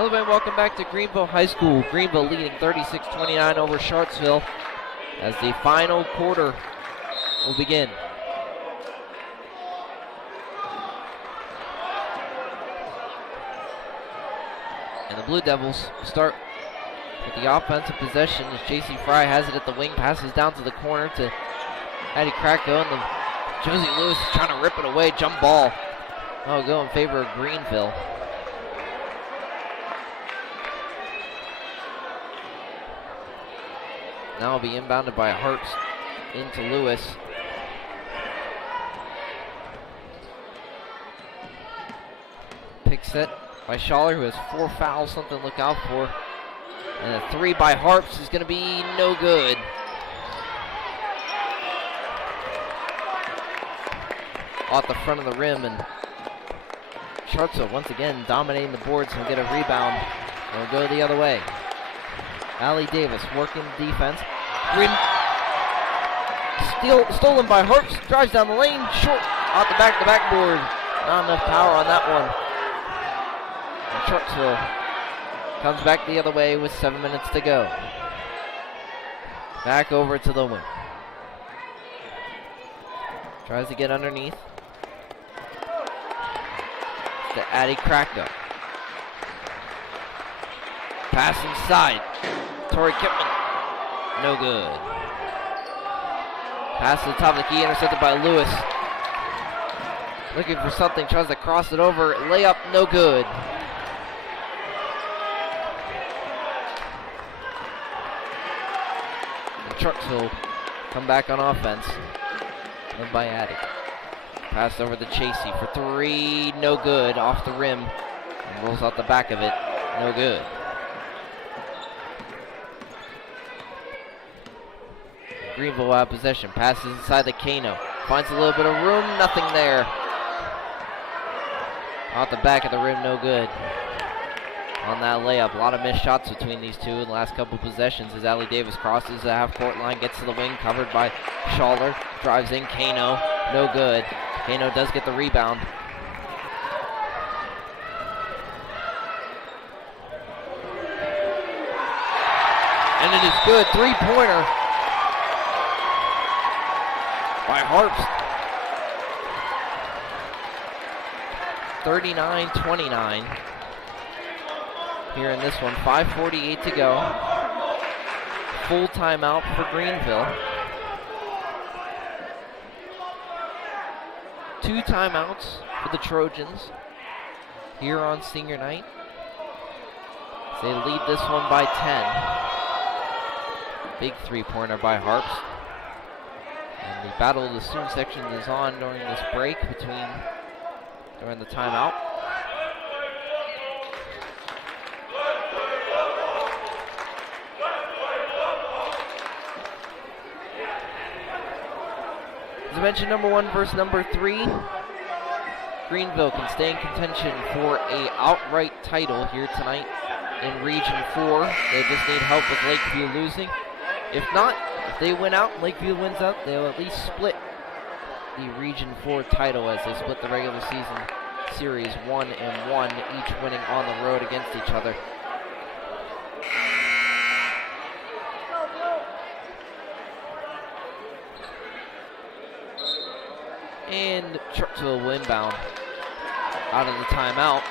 Hello and welcome back to Greenville High School. Greenville leading 36-29 over Sharpsville as the final quarter will begin. And the Blue Devils start with the offensive possession as J.C. Fry has it at the wing, passes down to the corner to Addie Kracko, and Josie Lewis is trying to rip it away, jump ball. Oh, go in favor of Greenville. Now will be inbounded by Harps into Lewis. Pick set by Schaller, who has 4 fouls, something to look out for. And a 3 by Harps is going to be no good. Off the front of the rim, and Sharpsville once again dominating the boards. He'll get a rebound. He'll go the other way. Allie Davis working defense. Stolen by Harps. Drives down the lane. Short off the backboard. Not enough power on that one. And Sharpsville comes back the other way with 7 minutes to go. Back over to the wing. Tries to get underneath. To Addie Kracko. Pass inside. Tori Kipman. No good. Pass to the top of the key, intercepted by Lewis. Looking for something, tries to cross it over. Layup, no good. And Sharpsville come back on offense. Led by Addie. Pass over to Chasey for 3, no good, off the rim. And rolls out the back of it, no good. Greenville out of possession, passes inside the Kano. Finds a little bit of room, nothing there. Off the back of the rim, no good. On that layup, a lot of missed shots between these two in the last couple possessions as Allie Davis crosses the half-court line, gets to the wing, covered by Schaller, drives in Kano, no good. Kano does get the rebound. And it is good, 3-pointer by Harps. 39-29 here in this one. 5:48 to go. Full timeout for Greenville. 2 timeouts for the Trojans here on senior night. They lead this one by 10. Big 3-pointer by Harps. And the battle of the student section is on during this break during the timeout. As I mentioned, number 1 versus number 3. Greenville can stay in contention for a outright title here tonight in Region 4. They just need help with Lakeview losing. If not, if they win out and Lakeview wins out, they'll at least split the Region 4 title as they split the regular season series 1-1, each winning on the road against each other. And Sharpsville will inbound out of the timeout.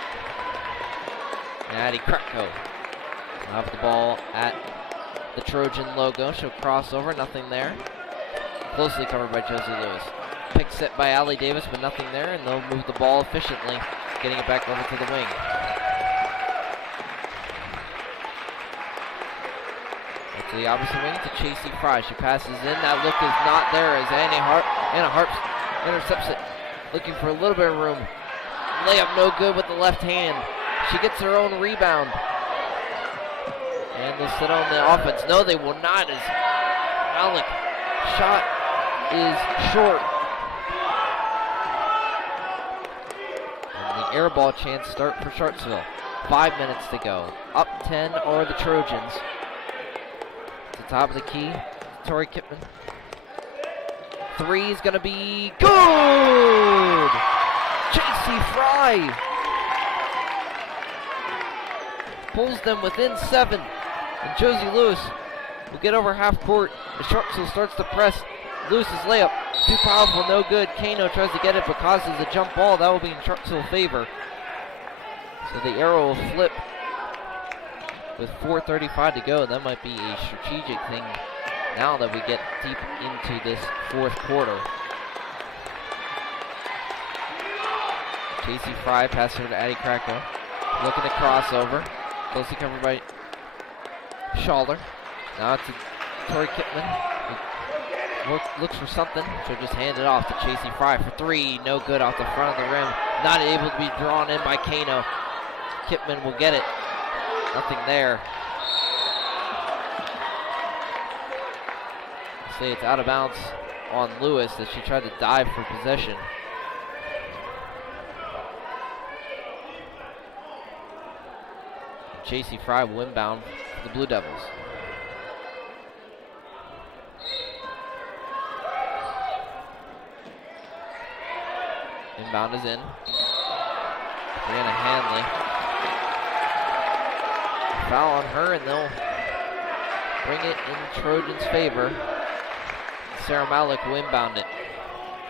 And Addie Kracko will have the ball at the Trojan logo. She'll cross over, nothing there. Closely covered by Josie Lewis. Pick set by Allie Davis, but nothing there, and they'll move the ball efficiently, getting it back over to the wing. To the opposite wing to Chasey Fry. She passes in. That look is not there as Anna Harps intercepts it. Looking for a little bit of room. Layup no good with the left hand. She gets her own rebound. And they'll sit on the offense. No, they will not as Malik shot is short. And the air ball chance start for Sharpsville. 5 minutes to go. Up 10 are the Trojans. Top of the key, Tori Kipman. 3 is going to be good! J.C. Fry! pulls them within 7. And Josie Lewis will get over half court. The Sharpsville starts to press. Lewis's layup, too powerful, no good. Kano tries to get it but causes a jump ball. That will be in Sharpsville favor. So the arrow will flip with 4:35 to go. That might be a strategic thing now that we get deep into this fourth quarter. Casey Fry passes over to Addie Krakow. Looking to crossover. Closely covered by Schaller. Now it's Tori Kipman. Looks for something. She'll just hand it off to Chasey Fry for 3. No good off the front of the rim. Not able to be drawn in by Kano. Kipman will get it. Nothing there. Say it's out of bounds on Lewis as she tried to dive for possession. Chasey Fry will inbound for the Blue Devils. Inbound is in. Brianna Hanley. Foul on her, and they'll bring it in Trojans' favor. Sarah Malik will inbound it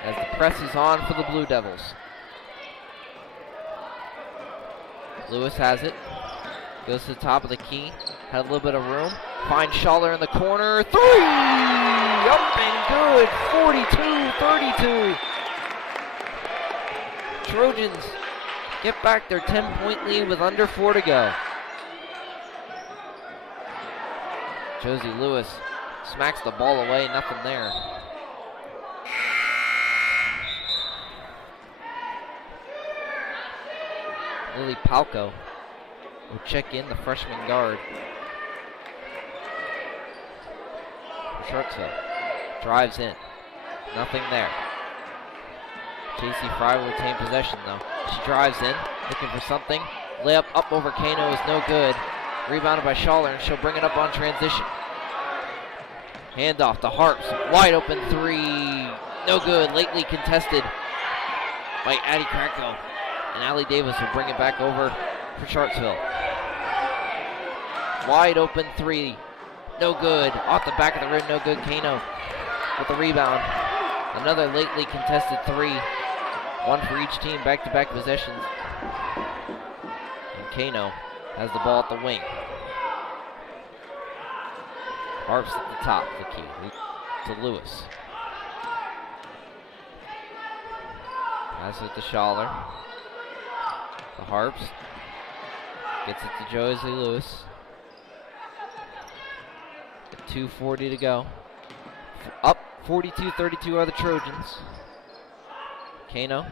as the press is on for the Blue Devils. Lewis has it. Goes to the top of the key. Had a little bit of room. Finds Schaller in the corner. 3! Up and good. 42-32. Trojans get back their 10-point lead with under 4 to go. Josie Lewis smacks the ball away, nothing there. Lily Palco will check in, the freshman guard. Sharpsville drives in, nothing there. Casey Fry will retain possession though. She drives in, looking for something. Layup up over Kano is no good. Rebounded by Schaller, and she'll bring it up on transition. Handoff to Harps, wide open 3, no good. Lately contested by Addie Krakow. And Allie Davis will bring it back over for Sharpsville. Wide open 3, no good. Off the back of the rim, no good. Kano with the rebound. Another lately contested 3. 1 for each team, back-to-back possessions. And Kano has the ball at the wing. Harps at the top of the key to Lewis. Pass it to Schaller. The Harps. Gets it to Josie Lewis. 2:40 to go. Up 42-32 are the Trojans. Kano.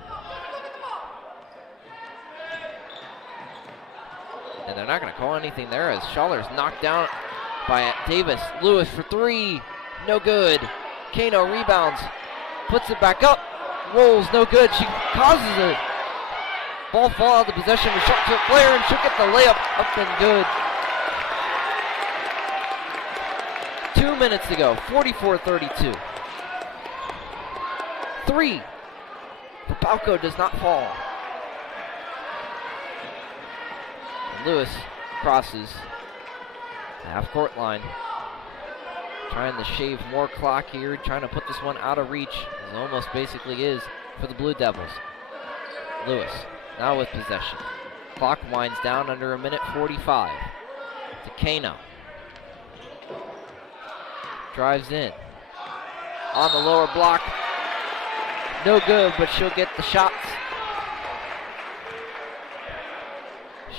And they're not going to call anything there as Schaller's knocked down by Davis. Lewis for 3. No good. Kano rebounds. Puts it back up. Rolls. No good. She causes it. Ball fall out of the possession of Sharpsville player, and she'll get the layup up and good. 2 minutes to go. 44-32. 3. Papalco does not fall. Lewis crosses the half-court line. Trying to shave more clock here, trying to put this one out of reach, as it almost basically is for the Blue Devils. Lewis now with possession. Clock winds down under 1:45. To Kano. Drives in. On the lower block. No good, but she'll get the shots.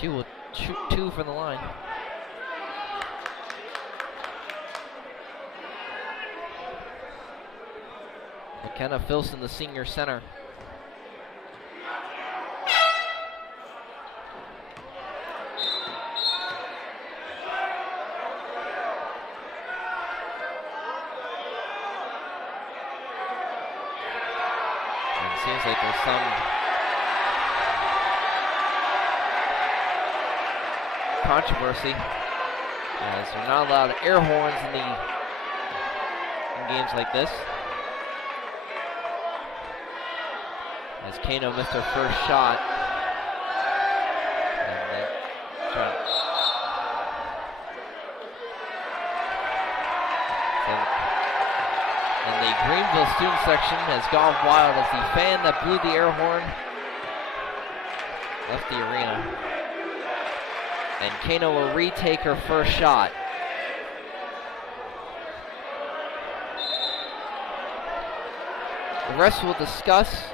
She will shoot 2 from the line. McKenna Filson, the senior center. Seems like there's some controversy as they're not allowed air horns in games like this. As Kano missed her first shot. And And the Greenville student section has gone wild as the fan that blew the air horn left the arena. And Kano will retake her first shot. The rest we'll discuss.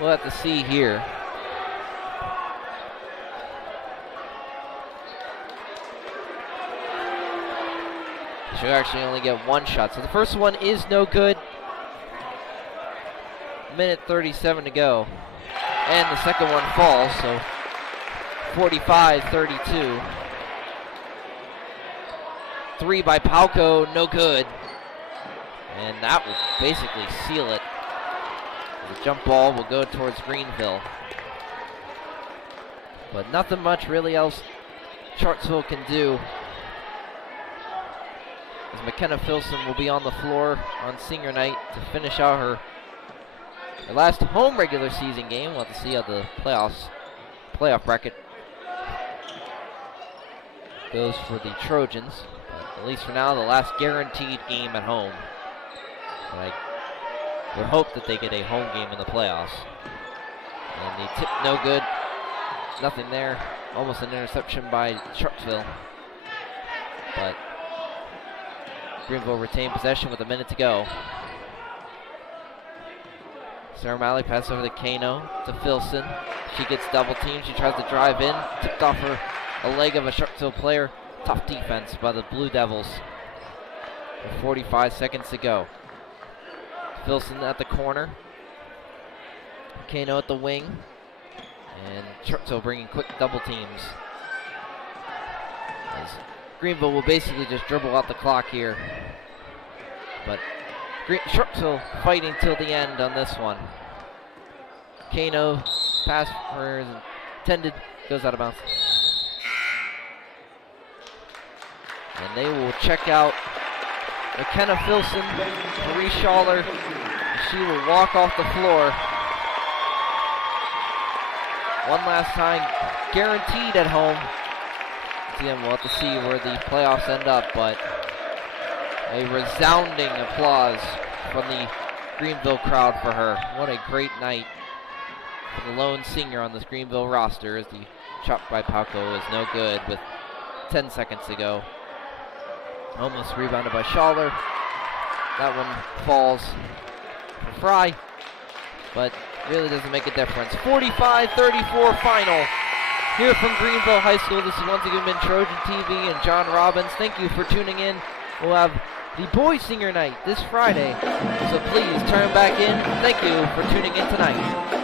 We'll have to see here. She'll actually only get one shot. So the first one is no good. Minute 37 to go. And the second one falls, so 45-32. Three by Palco, no good. And that will basically seal it. The jump ball will go towards Greenville. But nothing much really else Sharpsville can do. As McKenna Filson will be on the floor on senior night to finish out her last home regular season game. We'll have to see how the playoff bracket goes for the Trojans. But at least for now, the last guaranteed game at home. But I would hope that they get a home game in the playoffs. And the tip no good. Nothing there. Almost an interception by Sharpsville. But Greenville retained possession with a minute to go. Sarah O'Malley passes over to Kano to Filson. She gets double teamed. She tries to drive in. Tipped off a leg of a Sharpsville player. Tough defense by the Blue Devils. With 45 seconds to go. Filson at the corner. Kano at the wing. And Sharpsville bringing quick double teams. As Greenville will basically just dribble out the clock here. But Sharpsville fighting till the end on this one. Kano, pass for intended, goes out of bounds. And they will check out McKenna Filson, Marie Schaller. She will walk off the floor. One last time, guaranteed at home. Again, we'll have to see where the playoffs end up, but a resounding applause from the Greenville crowd for her. What a great night for the lone senior on this Greenville roster, as the shot by Palco is no good with 10 seconds to go. Almost rebounded by Schaller. That one falls for Fry, but really doesn't make a difference. 45-34 final. Here from Greenville High School, this has once again been Trojan TV and John Robbins. Thank you for tuning in. We'll have the boys senior night this Friday, so please turn back in. Thank you for tuning in tonight.